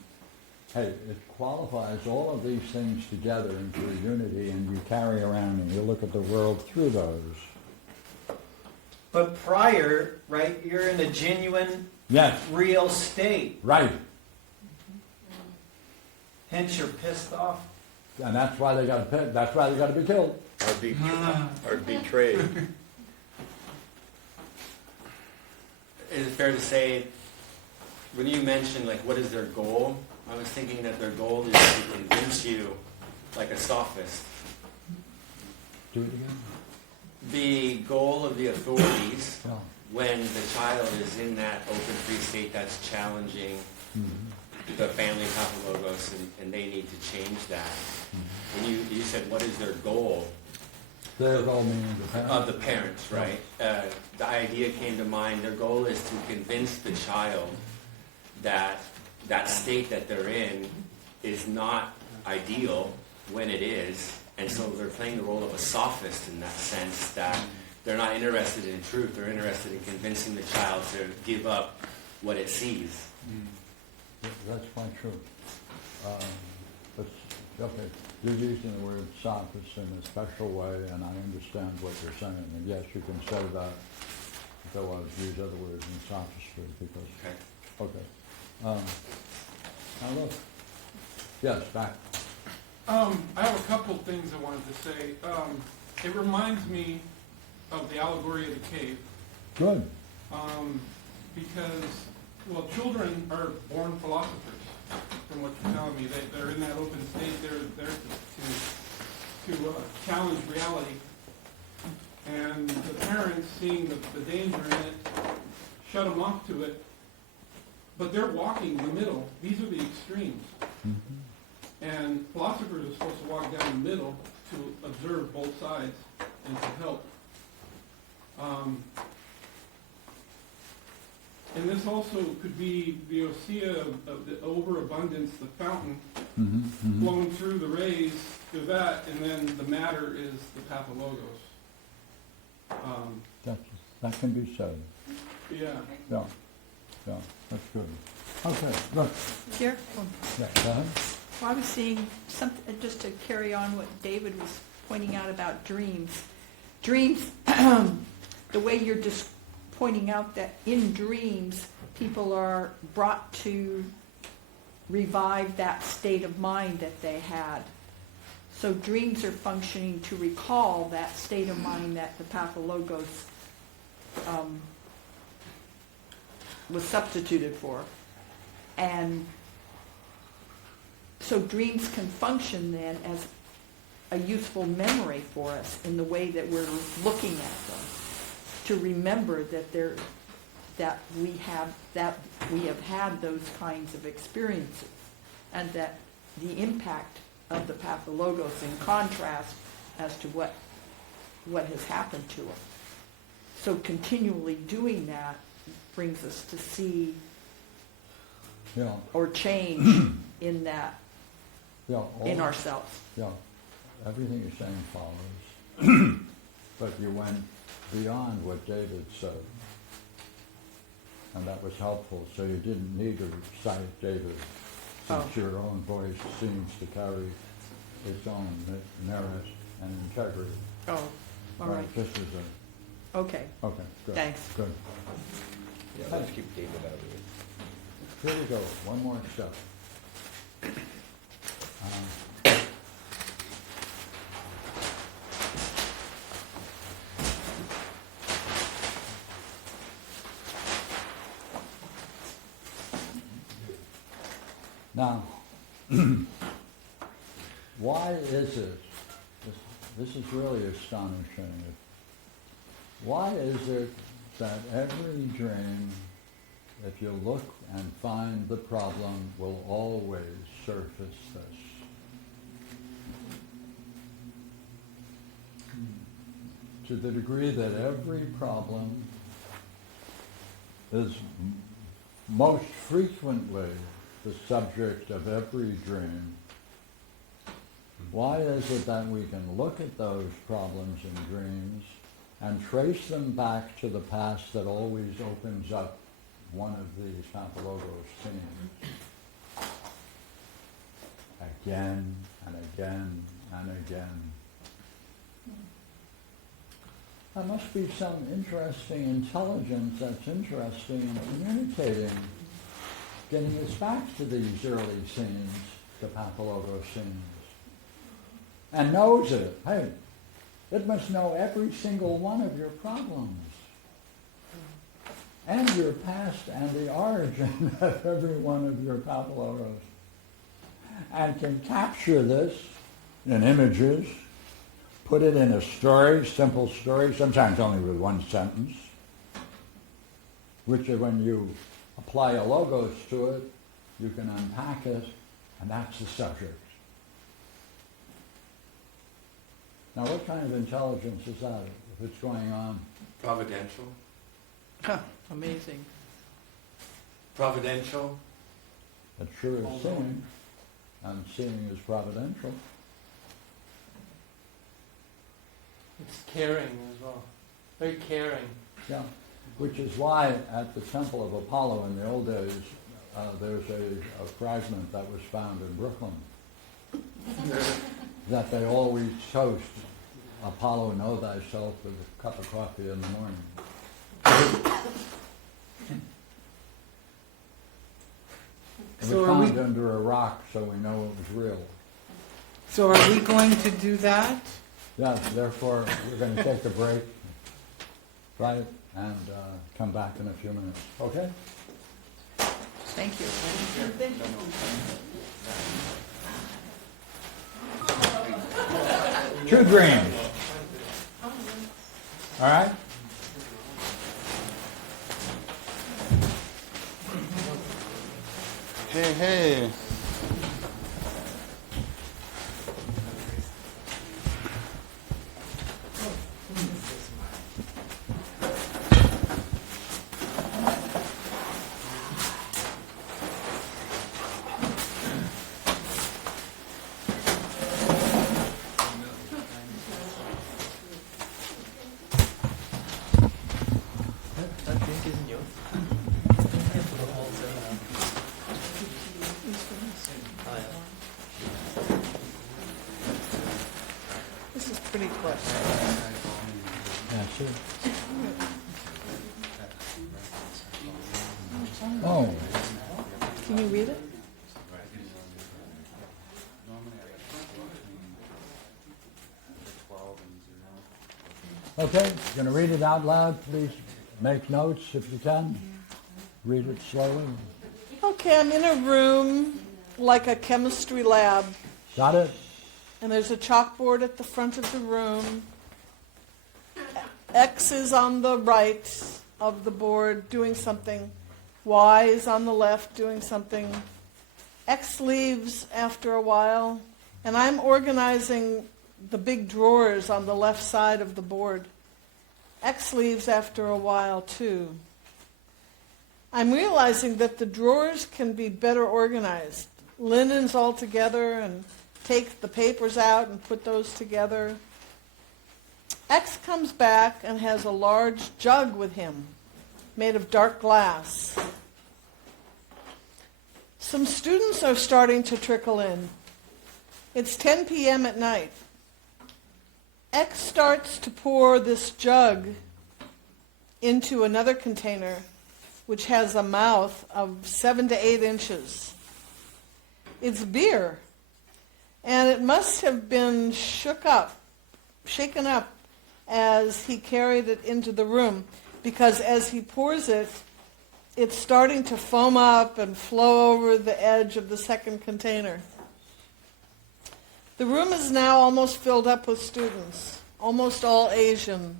Hey, it qualifies all of these things together into a unity, and you carry around and you look at the world through those. But prior, right, you're in a genuine, Yes, real state. right. Hence, you're pissed off. And that's why they got to. That's why they got to be killed. Or betrayed. Is it fair to say, when you mentioned like what is their goal, I was thinking that their goal is to convince you, like a sophist. Do it again. The goal of the authorities, Yeah. when the child is in that open free state that's challenging the family pathologos, and they need to change that. And you said, what is their goal? Their goal meaning the parent. Of the parents, right? The idea came to mind, their goal is to convince the child that that state that they're in is not ideal when it is, and so they're playing the role of a sophist in that sense, that they're not interested in truth, they're interested in convincing the child to give up what it sees. That's quite true. But, okay, you're using the word sophist in a special way, and I understand what you're saying. And yes, you can say that, though I've used other words in sophistry, because... Okay. Now look. Yes, back. I have a couple things I wanted to say. It reminds me of the allegory of the cave. Good. Because, well, children are born philosophers, from what you're telling me. They're in that open state. They're there to challenge reality. And the parents, seeing the danger in it, shut them off to it. But they're walking the middle. These are the extremes. And philosophers are supposed to walk down the middle to observe both sides and to help. And this also could be the osea of the overabundance, the fountain, flowing through the rays to that, and then the matter is the pathologos. That can be said. Yeah. Yeah. Yeah, that's good. Okay, look. Here, Yeah, go ahead. well, I was seeing something, just to carry on what David was pointing out about dreams. Dreams, the way you're just pointing out that in dreams, people are brought to revive that state of mind that they had. So dreams are functioning to recall that state of mind that the pathologos was substituted for. And so dreams can function then as a useful memory for us in the way that we're looking at them, to remember that we have had those kinds of experiences, and that the impact of the pathologos in contrast as to what has happened to us. So continually doing that brings us to see or change in that, in ourselves. Yeah, everything you're saying follows, but you went beyond what David said, and that was helpful, so you didn't need to cite David, since your own voice seems to carry its own merit and integrity. Oh, all right. This is Okay. Okay, good. Thanks. Good. Yeah, let's keep David out of it. Here we go, one more step. Now, why is it, this is really astonishing, why is it that every dream if you look and find the problem, will always surface this. To the degree that every problem is most frequently the subject of every dream, why is it that we can look at those problems in dreams and trace them back to the past that always opens up one of these Papalogos themes? Again and again and again. There must be some interesting intelligence that's interesting in communicating, getting us back to these early scenes, the Papalogos scenes, and knows it. Hey, it must know every single one of your problems, and your past, and the origin of every one of your Papalogos, and can capture this in images, put it in a story, simple story, sometimes only with one sentence, which when you apply a logos to it, you can unpack it, and that's the subject. Now, what kind of intelligence is that, if it's going on? Providential. Amazing. Providential. It sure is seeing, and seeing is providential. It's caring as well. Very caring. Yeah, which is why at the Temple of Apollo in the old days, there's a fragment that was found in Brooklyn that they always toast, Apollo, know thyself, with a cup of coffee in the morning. It was So are found we- under a rock, so we know it was real. So are we going to do that? Yeah, therefore, we're going to take a break, right, and come back in a few minutes. Okay? Thank you. Two dreams. All right? Hey, hey. This is pretty close. Yeah, sure. Oh, Can you read it? okay. Going to read it out loud. Please make notes if you can. Read it slowly. Okay, I'm in a room like a chemistry lab, Got it? and there's a chalkboard at the front of the room. X is on the right of the board doing something. Y is on the left doing something. X leaves after a while, and I'm organizing the big drawers on the left side of the board. X leaves after a while too. I'm realizing that the drawers can be better organized. Linens all together, and take the papers out and put those together. X comes back and has a large jug with him, made of dark glass. Some students are starting to trickle in. It's 10 p.m. at night. X starts to pour this jug into another container, which has a mouth of 7 to 8 inches. It's beer, and it must have been shaken up as he carried it into the room, because as he pours it, it's starting to foam up and flow over the edge of the second container. The room is now almost filled up with students, almost all Asian.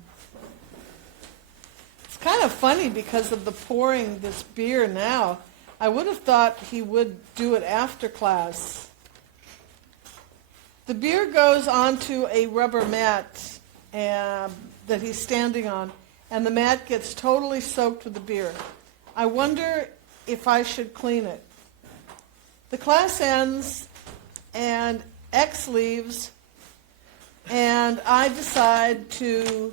It's kind of funny because of the pouring this beer now. I would have thought he would do it after class. The beer goes onto a rubber mat that he's standing on, and the mat gets totally soaked with the beer. I wonder if I should clean it. The class ends, and X leaves, and I decide to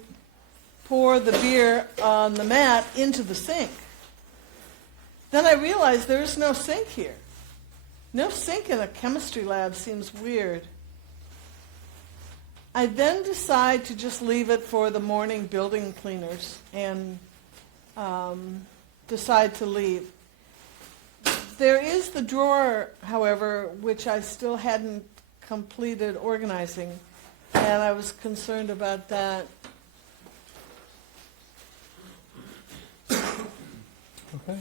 pour the beer on the mat into the sink. Then I realize there is no sink here. No sink in a chemistry lab seems weird. I then decide to just leave it for the morning building cleaners and decide to leave. There is the drawer, however, which I still hadn't completed organizing, and I was concerned about that. Okay.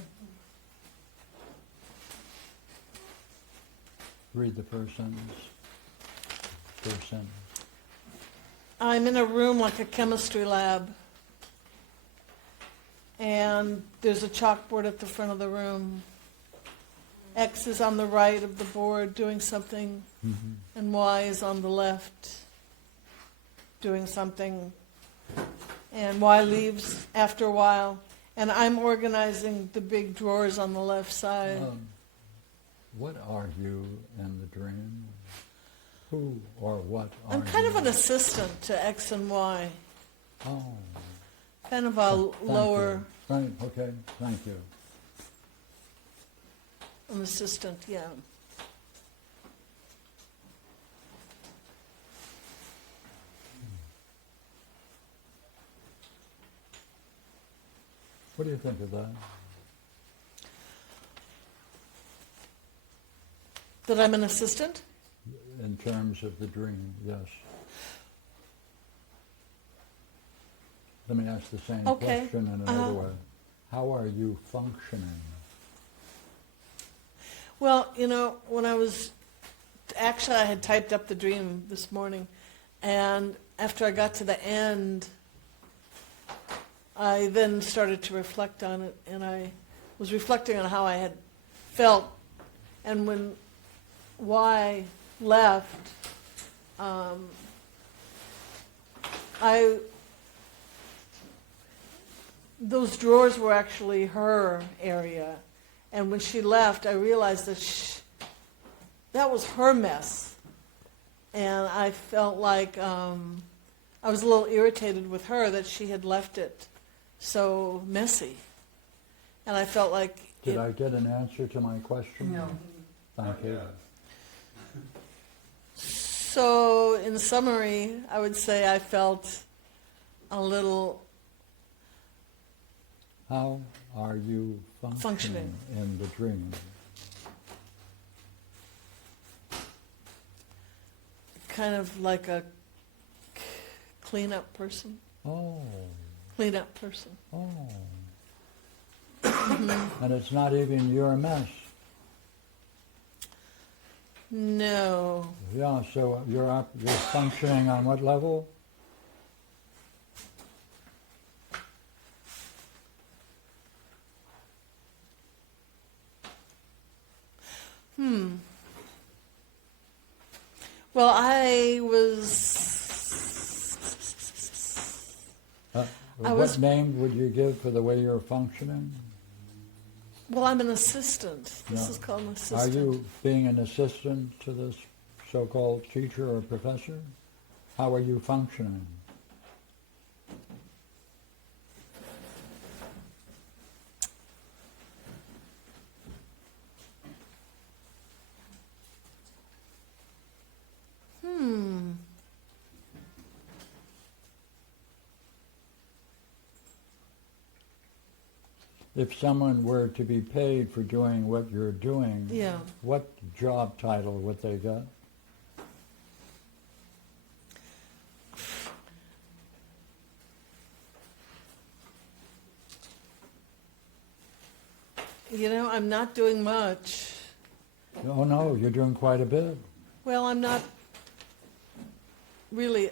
Read the first sentence. First sentence. I'm in a room like a chemistry lab, and there's a chalkboard at the front of the room. X is on the right of the board doing something, and Y is on the left doing something, and Y leaves after a while, and I'm organizing the big drawers on the left side. What are you in the dream? Who or what are I'm kind you? of an assistant to X and Y, Oh. kind of a Thank lower you. Right, okay, thank you. an assistant, yeah. What do you think of that? That I'm an assistant? In terms of the dream, yes. Let me ask the same Okay. question in another way. How are you functioning? Well, you know, when I was, actually I had typed up the dream this morning, and after I got to the end, I then started to reflect on it, and I was reflecting on how I had felt, and when Y left, those drawers were actually her area. And when she left, I realized that that was her mess. And I felt like I was a little irritated with her that she had left it so messy. And I felt like... Did I get an answer to my question? No. Thank you. So, in summary, I would say I felt a little... How are you functioning in the dream? kind of like a cleanup person. Oh. Cleanup person. Oh. And it's not even your mess. No. Yeah, so you're functioning on what level? Well, I was... What name would you give for the way you're functioning? Well, I'm an assistant. This No. is called an assistant. Are you being an assistant to this so-called teacher or professor? How are you functioning? If someone were to be paid for doing what you're doing, Yeah. what job title would they get? You know, I'm not doing much. Oh no, you're doing quite a bit. Well, I'm not really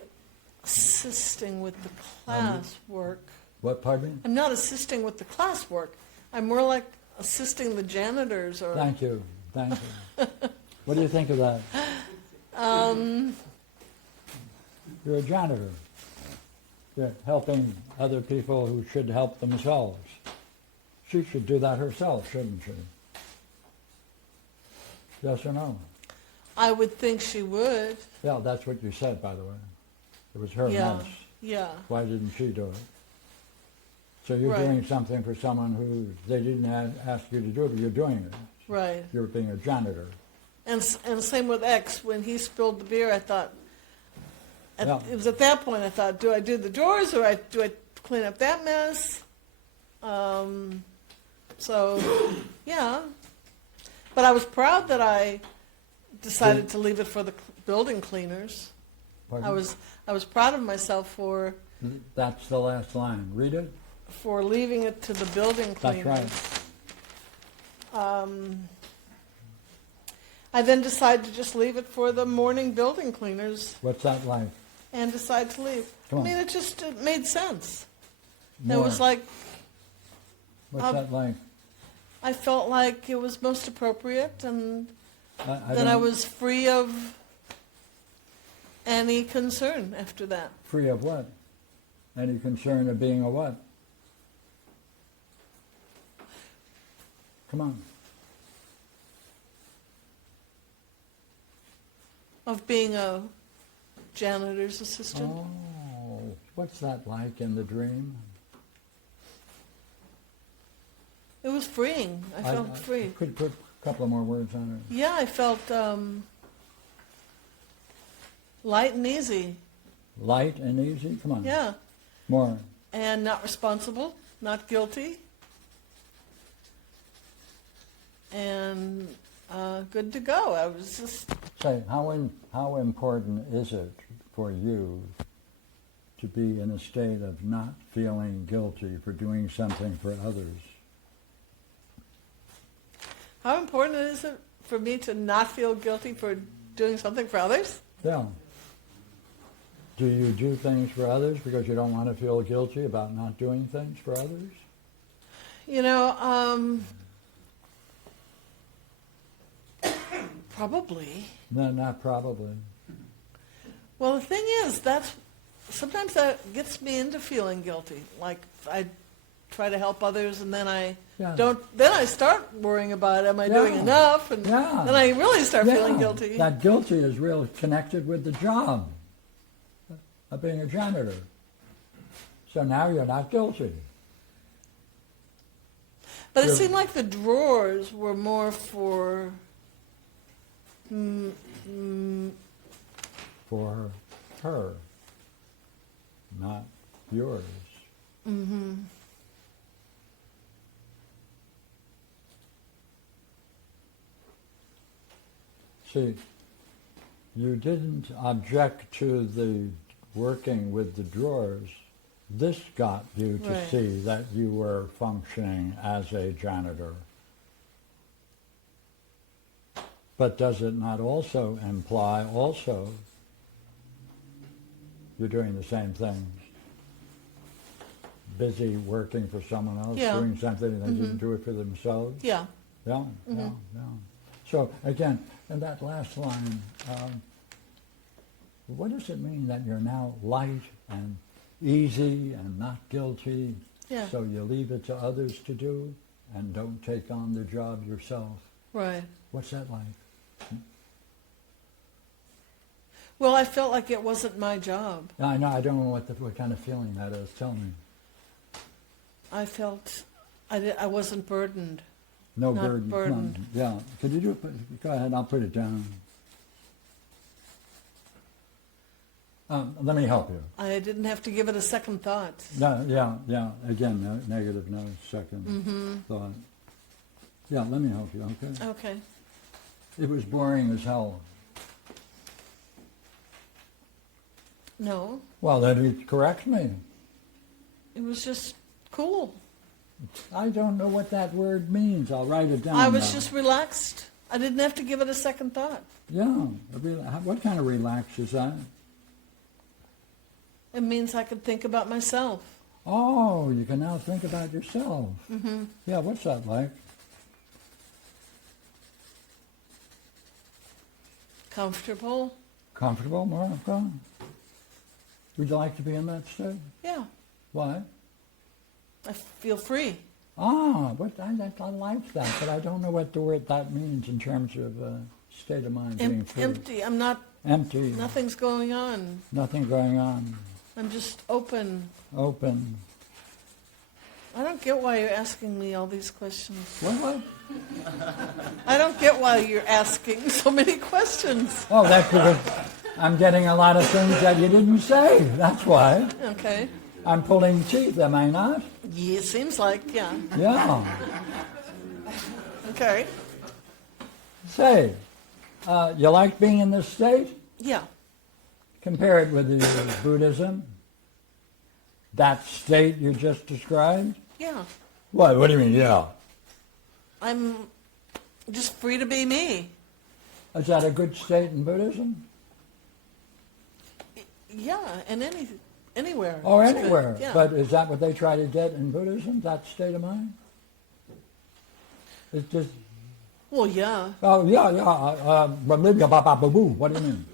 assisting with the class work. What, pardon me? I'm not assisting with the classwork. I'm more like assisting the janitors or... Thank you. What do you think of that? You're a janitor. You're helping other people who should help themselves. She should do that herself, shouldn't she? Yes or no? I would think she would. Yeah, that's what you said, by the way. It was her Yeah, mess. yeah. Why didn't she do it? So you're Right. doing something for someone who they didn't ask you to do it, but you're doing it. Right. You're being a janitor. And same with X. When he spilled the beer, I thought, Yeah. it was at that point I thought, do I do the drawers or do I clean up that mess? So, yeah. But I was proud that I decided to leave it for the building cleaners. Pardon? I was proud of myself for That's the last line. Read it. leaving it to the building cleaners. That's right. I then decided to just leave it for the morning building cleaners What's that like? and decide to leave. Come on. I mean, it made sense. More. It was like, What's that like? I felt like it was most appropriate, and then I don't- was free of any concern after that. Free of what? Any concern of being a what? Come on. Of being a janitor's assistant. Oh, what's that like in the dream? It was freeing. I felt free. Could put a couple of more words on it. Yeah, I felt light and easy. Light and easy? Come on. Yeah. More. And not responsible, not guilty. And good to go. I was just... Say, how important is it for you to be in a state of not feeling guilty for doing something for others? How important is it for me to not feel guilty for doing something for others? Yeah. Do you do things for others because you don't want to feel guilty about not doing things for others? You know, probably. No, not probably. Well, the thing is, sometimes that gets me into feeling guilty. Like I try to help others, and then I don't. Then I start worrying about, am I doing enough? And then I really start feeling guilty. That guilty is really connected with the job of being a janitor. So now you're not guilty. But it seemed like the drawers were more for... For her, not yours. Mm-hmm. See, you didn't object to the working with the drawers. This got you to Right. see that you were functioning as a janitor. But does it not also imply you're doing the same things? Busy working for someone else, doing something and they didn't do it for themselves? Yeah. Yeah. So again, in that last line, what does it mean that you're now light and easy and not guilty? Yeah. So you leave it to others to do and don't take on the job yourself. Right. What's that like? Well, I felt like it wasn't my job. I know. I don't know what kind of feeling that is. Tell me. I felt I wasn't burdened. No Not burden. Come on. burdened. Yeah. Could you do it? Go ahead. I'll put it down. Let me help you. I didn't have to give it a second thought. No, yeah. Again, no, negative, no second thought. Yeah, let me help you, okay? Okay. It was boring as hell. No, Well, then you correct me. it was just cool. I don't know what that word means. I'll write it down. I was now. just relaxed. I didn't have to give it a second thought. Yeah. What kind of relax is that? It means I could think about myself. Oh, you can now think about yourself. Mm-hmm. Yeah, what's that like? Comfortable? Comfortable, Monica? Would you like to be in that state? Yeah. Why? I feel free. Ah, but I like that, but I don't know what the word that means in terms of state of mind being free. Empty. I'm not, Empty. nothing's going on. Nothing going on. I'm just open. Open. I don't get why you're asking me all these questions. What? I don't get why you're asking so many questions. Oh, that's because I'm getting a lot of things that you didn't say. That's why. Okay. I'm pulling teeth, am I not? Yeah, it seems like, yeah. Yeah. Okay. Say, you like being in this state? Yeah. Compare it with the Buddhism. That state you just described? Yeah. What? What do you mean, yeah? I'm just free to be me. Is that a good state in Buddhism? Yeah, and anywhere. Oh, It's good. anywhere. Yeah. But is that what they try to get in Buddhism, that state of mind? It's just, Well, yeah. oh, yeah. What do you mean?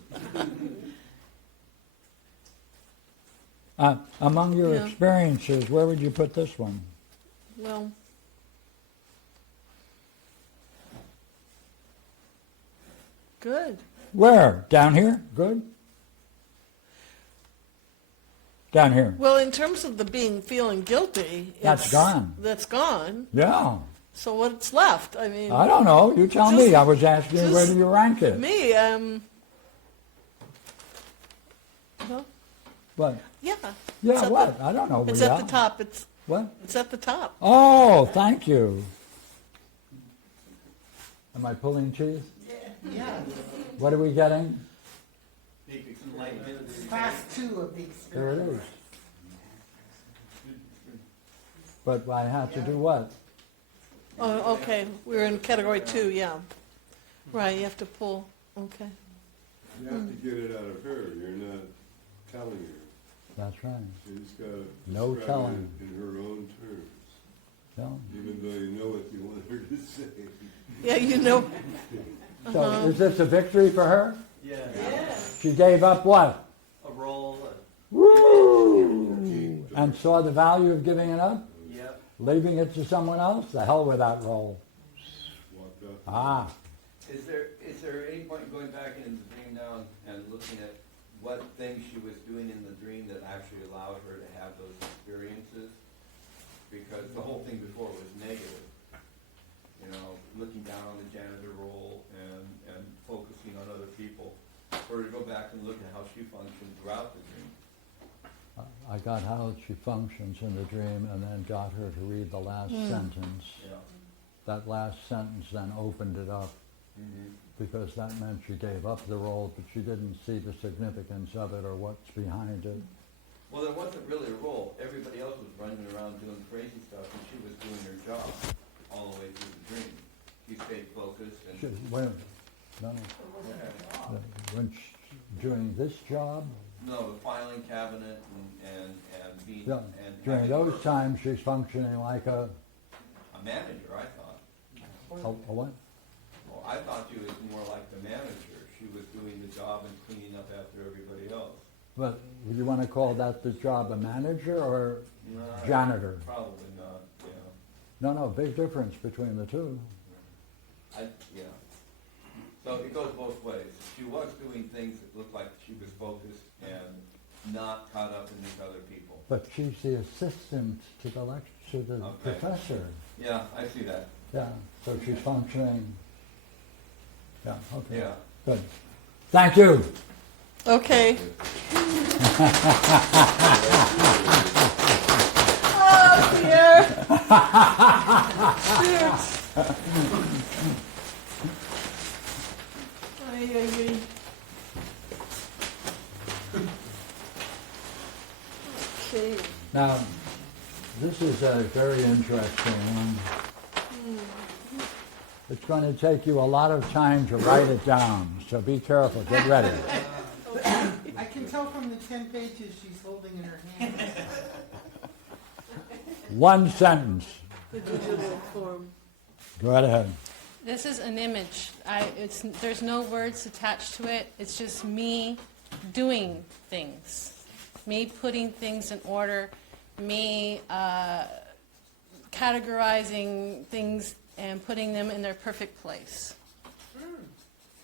Among your Yeah. experiences, where would you put this one? Well, good. Where? Down here? Good? Down here? Well, in terms of the feeling guilty, That's gone. That's gone. Yeah. So what's left? I mean, I don't know. You tell me. I was asking you, where do you rank it? me, well, What? yeah. It's Yeah, at what? I don't know. It's where at you the are. top. What? It's at the top. Oh, thank you. Am I pulling teeth? Yeah. What are we getting? Class 2 of the There experience. it is. But I have to do what? Oh, okay. We're in category 2. Yeah. Right. You have to pull. Okay. You have to get it out of her. You're not telling her. That's right. She's got to No describe telling. it in her own terms, No. even though you know what you want her to say. Yeah. You know. So is this a victory for her? Yeah. She gave up what? A role. Woo! And saw the value of giving it up? Yep. Leaving it to someone else? The hell with that role. Walked up. Ah. Is there any point going back in the dream now and looking at what things she was doing in the dream that actually allowed her to have those experiences? Because the whole thing before was negative. You know, looking down on the janitor role and focusing on other people. Or to go back and look at how she functioned throughout the dream. I got how she functions in the dream and then got her to read the last sentence. Yeah. That last sentence then opened it up because that meant she gave up the role, but she didn't see the significance of it or what's behind it. Well, there wasn't really a role. Everybody else was running around doing crazy stuff, and she was doing her job all the way through the dream. She stayed focused and... When doing this job, No, the filing cabinet and being... yeah, and during having those purpose. times she's functioning like a manager, I thought. a what? Well, I thought she was more like the manager. She was doing the job and cleaning up after everybody else. But would you want to call that the job a manager or No, janitor? Probably not, yeah. No, big difference between the two. Yeah. So it goes both ways. She was doing things that looked like she was focused and not caught up in these other people. But she's the assistant to the Okay. professor. Yeah, I see that. Yeah, so she's functioning. Yeah, okay. Yeah. Good. Thank you. Okay. Oh dear. Shoot. Ay, ay, ay. Okay. Now, this is a very interesting one. It's going to take you a lot of time to write it down, so be careful. Get ready. I can tell from the 10 pages she's holding in her hand. One sentence. The digital form. Go right ahead. This is an image. There's no words attached to it. It's just me doing things, me putting things in order, me categorizing things and putting them in their perfect place.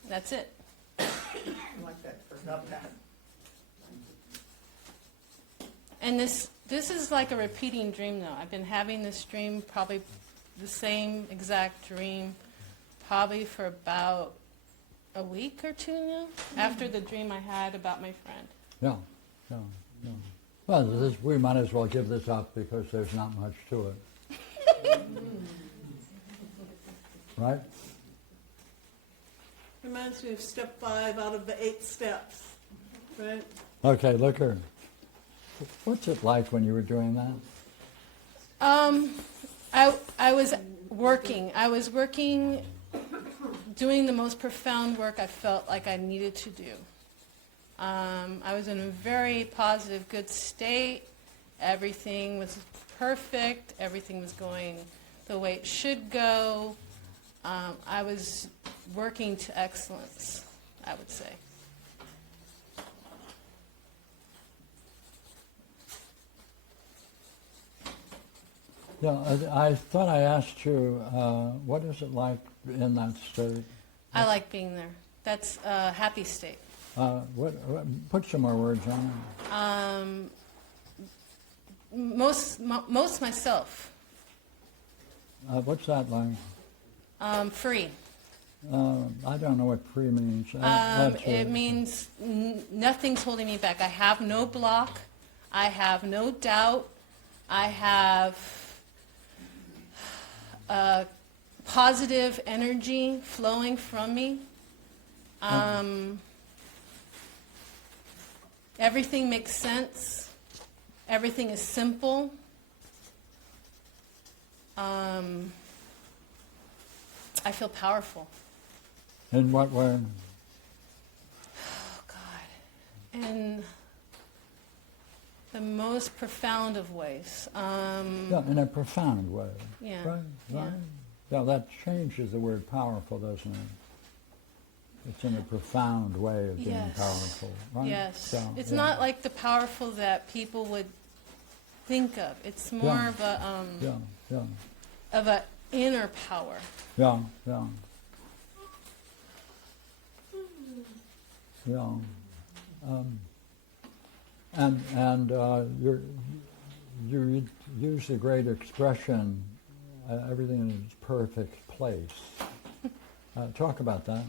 That's it. I like that, forgot that. And this is like a repeating dream, though. I've been having this dream, probably the same exact dream, probably for about a week or two now, after the dream I had about my friend. Yeah, yeah, yeah. Well, we might as well give this up because there's not much to it. Right? Reminds me of step 5 out of the 8 steps, right? Okay, look here. What's it like when you were doing that? I was working. Doing the most profound work I felt like I needed to do. I was in a very positive, good state. Everything was perfect. Everything was going the way it should go. I was working to excellence, I would say. Yeah, I thought I asked you, what is it like in that state? I like being there. That's a happy state. Put some more words on it. Most myself. What's that like? Free. I don't know what free means. It means nothing's holding me back. I have no block. I have no doubt. I have positive energy flowing from me. Everything makes sense. Everything is simple. I feel powerful. In what way? Oh, God. In the most profound of ways. Yeah, in a profound way. Yeah. Right? Yeah. Right? Yeah, that changes the word powerful, doesn't it? It's in a profound way of being Yes. powerful, right? Yes. Yeah, It's yeah. not like the powerful that people would think of. It's more Yeah. of a Yeah, yeah, of a inner power. yeah, yeah. Yeah. And you use the great expression, everything in its perfect place. Talk about that.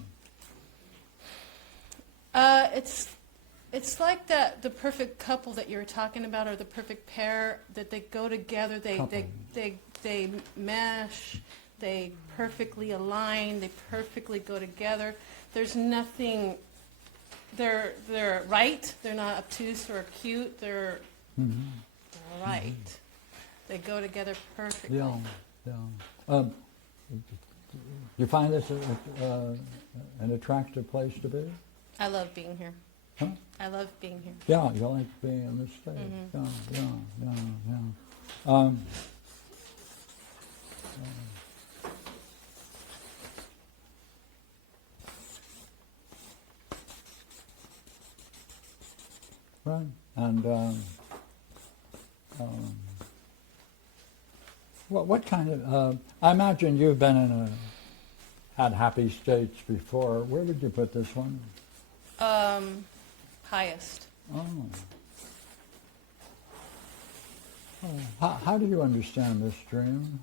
It's like the perfect couple that you were talking about, or the perfect pair that they go together. They mesh. They perfectly align. They perfectly go together. There's nothing. They're right. They're not obtuse or cute. They're right. They go together perfectly. Yeah, yeah. You find this an attractive place to be? I love being here. Huh? I love being here. Yeah, you like being in this state. Mm-hmm. Yeah. Right, and what kind of? I imagine you've been had happy states before. Where would you put this one? Highest. Oh. How do you understand this dream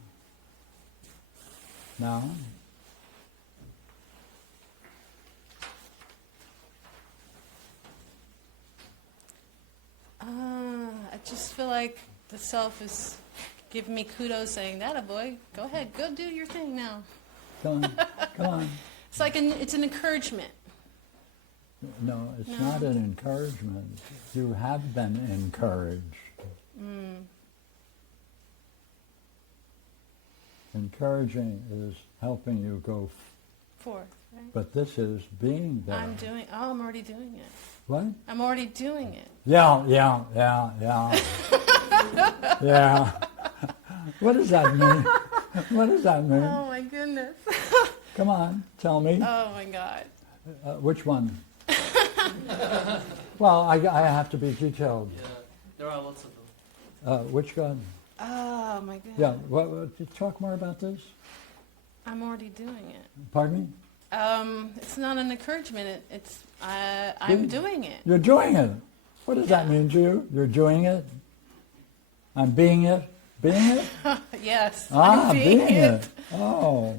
now? I just feel like the self is giving me kudos, saying, "That a boy, go ahead, go do your thing now." Come on, come on. It's like it's an encouragement. No, it's No. not an encouragement. You have been encouraged. Encouraging is helping you go, Forth, right? but this is being there. I'm already doing it. What? I'm already doing it. Yeah. Yeah. What does that mean? What does that mean? Oh my goodness. Come on, tell me. Oh my God. Which one? Well, I have to be detailed. Yeah, there are lots of them. Which gun? Oh my goodness. Yeah, talk more about this. I'm already doing it. Pardon me? It's not an encouragement. I'm doing it. You're doing it. What does that mean to you? You're doing it? I'm being it? Being it? Yes. Ah, I'm being it. Oh.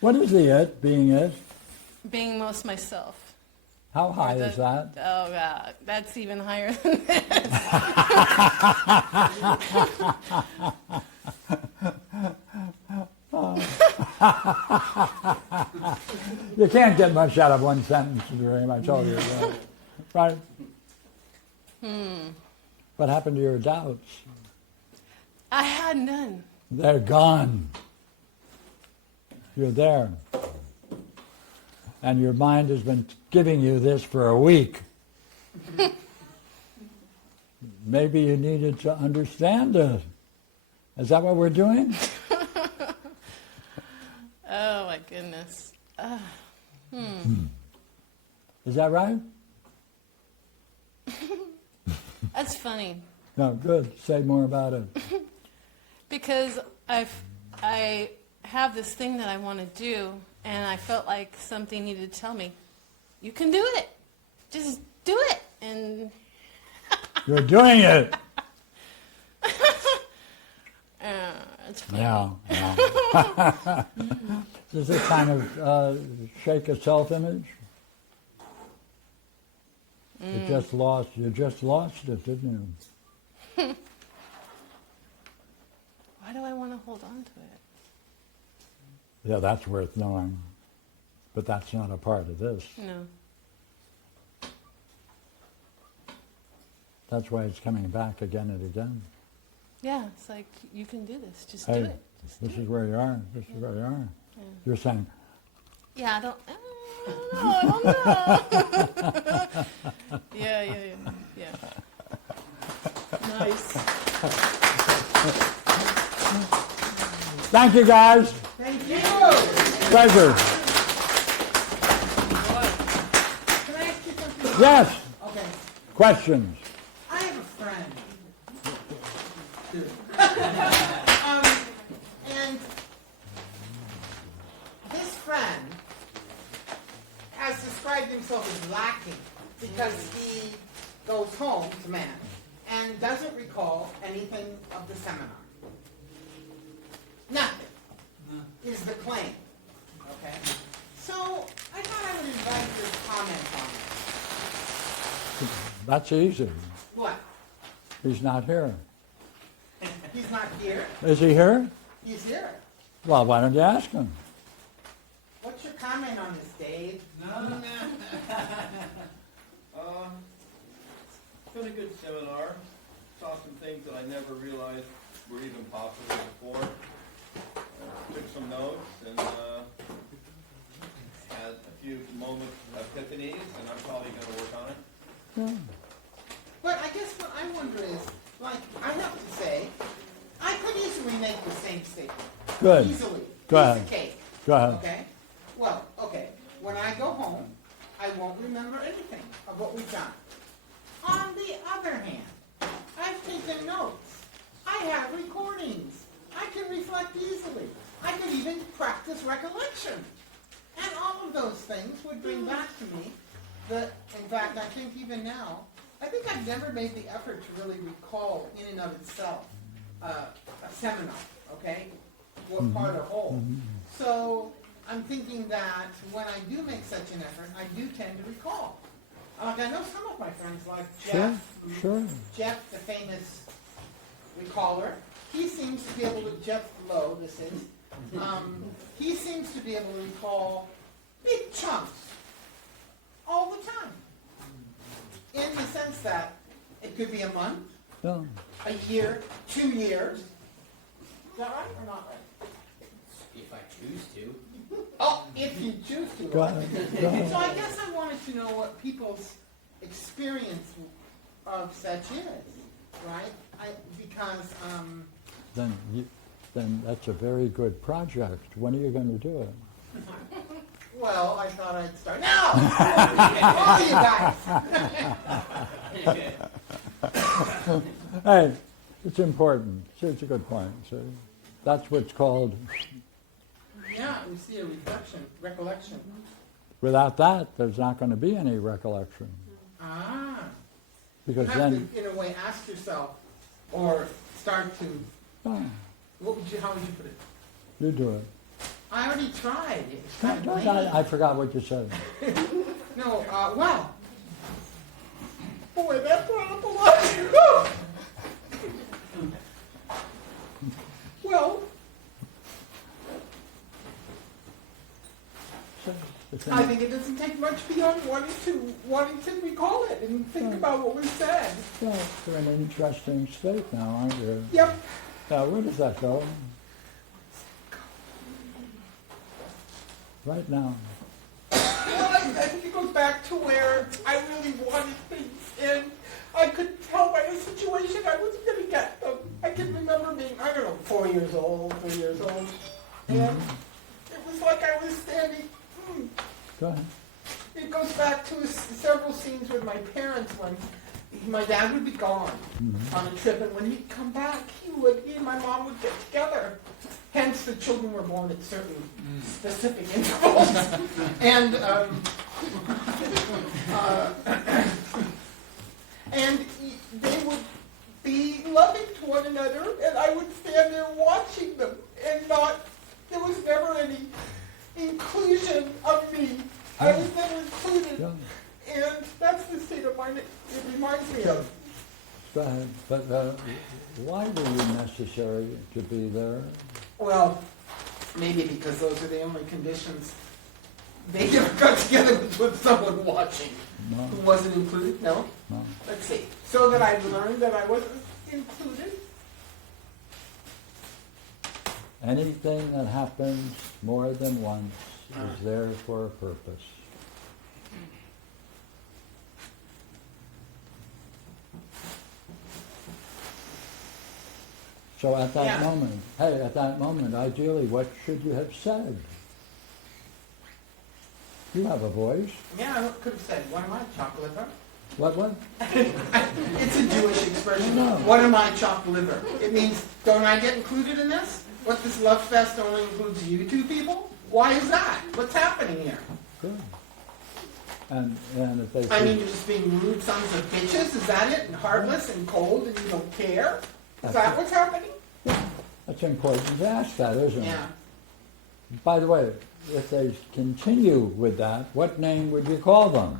What is the it, being it? Being most myself. How high is that? Oh God, that's even higher than this. You can't get much out of one sentence, Dream, I told you that. Right? What happened to your doubts? I had none. They're gone. You're there. And your mind has been giving you this for a week. Maybe you needed to understand it. Is that what we're doing? Oh my goodness. Is that right? That's funny No, good. Say more about it. because I have this thing that I want to do, and I felt like something needed to tell me, you can do it. Just do it. And You're doing it. it's funny. Yeah. Does it kind of shake a self-image? You just lost it, didn't you? Why do I want to hold on to it? Yeah, that's worth knowing. But that's not a part of this. No. That's why it's coming back again and again. Yeah, it's like, you can do this. Just Hey, do it. Just this do is it. where you are. This is where you are. Yeah. You're saying, Yeah, I don't know. Yeah. Nice. thank you guys. Thank you. Pleasure. Can I ask you something? Yes. Okay. Questions. I have a friend. And this friend has described himself as lacking because he goes home, the man, and doesn't recall anything of the seminar. Nothing is the claim. Okay? So I thought I would invite your comment on it. That's easy. What? He's not here. He's not here? Is he here? He's here. Well, why don't you ask him? What's your comment on this, Dave? It's been a good seminar. Saw some things that I never realized were even possible before. Took some notes and had a few moments of epiphanies, and I'm probably going to work on it. But I guess what I wonder is, like, I have to say, I could easily make the same statement. Good. Easily. Go Piece ahead. of cake. Go ahead. Okay? Well, okay. When I go home, I won't remember anything of what we've done. On the other hand, I've taken notes. I have recordings. I can reflect easily. I could even practice recollection. And all of those things would bring back to me that, in fact, I think even now, I think I've never made the effort to really recall in and of itself a seminar, okay? What part or whole. So I'm thinking that when I do make such an effort, I do tend to recall. Like I know some of my friends, like Jeff, Sure. Jeff, the famous recaller, he seems to be able to, Jeff Lowe, this is, he seems to be able to recall big chunks all the time. In the sense that it could be a month, Yeah. a year, 2 years. Is that right or not right? If I choose to. Oh, if you choose to. Go ahead. Go ahead. So I guess I wanted to know what people's experience of such is, right? Because, Then then that's a very good project. When are you going to do it? Well, I thought I'd start now. All you guys. Hey, it's important. It's a good point. So that's what's called, Yeah, we see a reflection, recollection. without that, there's not going to be any recollection. Ah. Because You have then, to, in a way, ask yourself, or start to, oh, how would you put it? you do it. I already tried. It was kind No, of no, lame. I forgot what you said. No, well. Boy, that brought up a lot. Well, So, the thing- I think it doesn't take much beyond wanting to recall it and think about what was said. Well, you're in an interesting state now, aren't you? Yep. Now, where does that go? Right now. Well, I think it goes back to where I really wanted things, and I could tell by the situation I wasn't going to get them. I can remember being, 4 years old, 3 years old, and it was like I was standing. Go ahead. It goes back to several scenes with my parents when my dad would be gone on a trip, and when he'd come back, he and my mom would get together. Hence, the children were born at certain specific intervals, and they would be loving to one another, and I would stand there watching them, and there was never any inclusion of me. I was never included, and that's the state of mind it reminds me of. Go ahead. But why were you necessary to be there? Well, maybe because those are the only conditions. They never got together with someone watching who wasn't included. No? No. Let's see. So that I learned that I wasn't included. Anything that happens more than once is there for a purpose. So at that moment, ideally, what should you have said? You have a voice. Yeah, I could have said, what am I, chopped liver? What? It's a Jewish expression. No. What am I, chopped liver? It means, don't I get included in this? What, this love fest only includes you two people? Why is that? What's happening here? Good. And if they I mean, you're just being rude sons of bitches? Is that it? And heartless and cold and you don't care? Is that what's happening? that's important to ask that, isn't Yeah. it? By the way, if they continue with that, what name would you call them?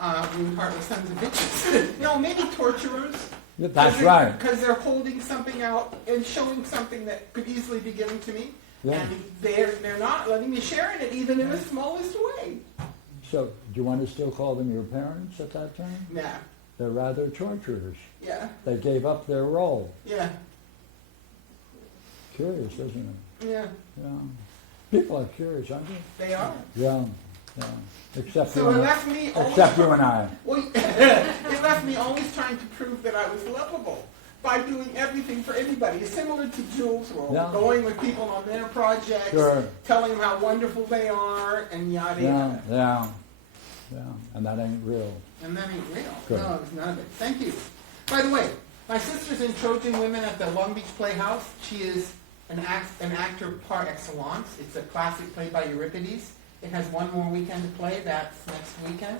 Rude, heartless sons of bitches. No, maybe torturers. That's right. Because they're holding something out and showing something that could easily be given to me. Yeah. And they're not letting me share in it, even in the smallest way. So, do you want to still call them your parents at that time? Yeah. They're rather torturers. Yeah. They gave up their role. Yeah. Curious, isn't it? Yeah. Yeah. People are curious, aren't they? They are. Yeah. Yeah. Except So you it and left me always except you and I. Well, it left me always trying to prove that I was lovable by doing everything for everybody. Similar to Jules' role, Yeah. going with people on their projects, Sure. telling them how wonderful they are, and yada yada. Yeah. And that ain't real. And that ain't real. Good. No, it's none of it. Thank you. By the way, my sister's in Trojan Women at the Long Beach Playhouse. She is an actor par excellence. It's a classic play by Euripides. It has one more weekend to play. That's next weekend.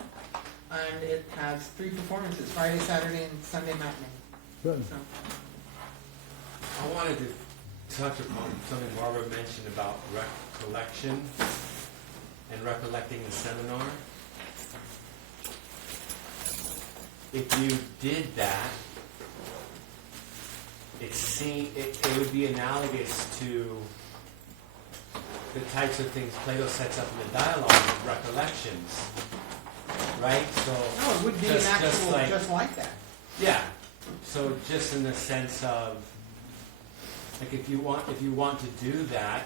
And it has 3 performances, Friday, Saturday, and Sunday matinee. Good. So, I wanted to touch upon something Barbara mentioned about recollection and recollecting the seminar. If you did that, it would be analogous to the types of things Plato sets up in the dialogue with recollections, right? So no, it would be an actual, just like that. Yeah. So just in the sense of, like, if you want to do that,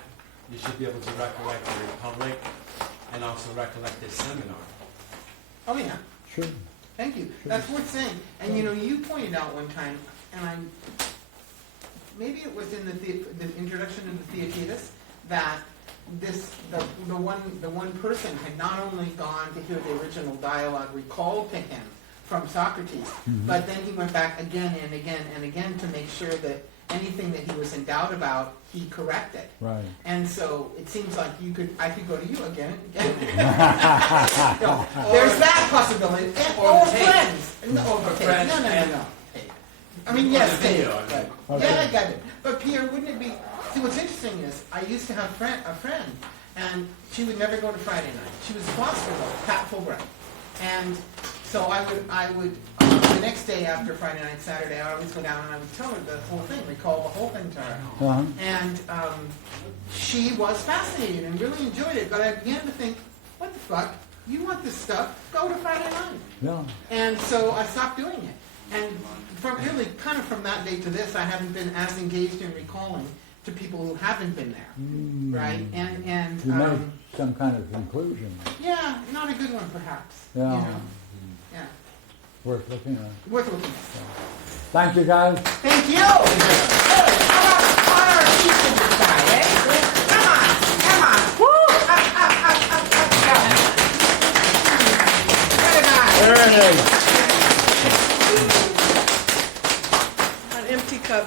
you should be able to recollect the Republic and also recollect this seminar. Oh yeah. Sure. Thank you. That's worth saying. And you pointed out one time, and maybe it was in the introduction to the Theaetetus that the one person had not only gone to hear the original dialogue recalled to him from Socrates, but then he went back again and again and again to make sure that anything that he was in doubt about, he corrected. Right. And so it seems like I could go to you again and again. No, there's that possibility. Or friends. No, tape. No. Tape. I mean, yes, tape. Yeah, I got it. But Pierre, wouldn't it be? See, what's interesting is I used to have a friend, and she would never go to Friday night. She was a philosopher though, Pat Fulbright, and so I would the next day after Friday night, Saturday, I would always go down and I would tell her the whole thing, recall the whole thing to her. And she was fascinated and really enjoyed it. But I began to think, what the fuck? You want this stuff? Go to Friday night. Yeah. And so I stopped doing it. And from really, kind of from that day to this, I haven't been as engaged in recalling to people who haven't been there, right? And you made some kind of conclusion. Yeah, not a good one, perhaps. Yeah. You know? Yeah. Worth looking at. Worth looking at. Thank you, guys. Thank you. Good. How about our teaching side, eh? Come on. Woo! There it is. An empty cup.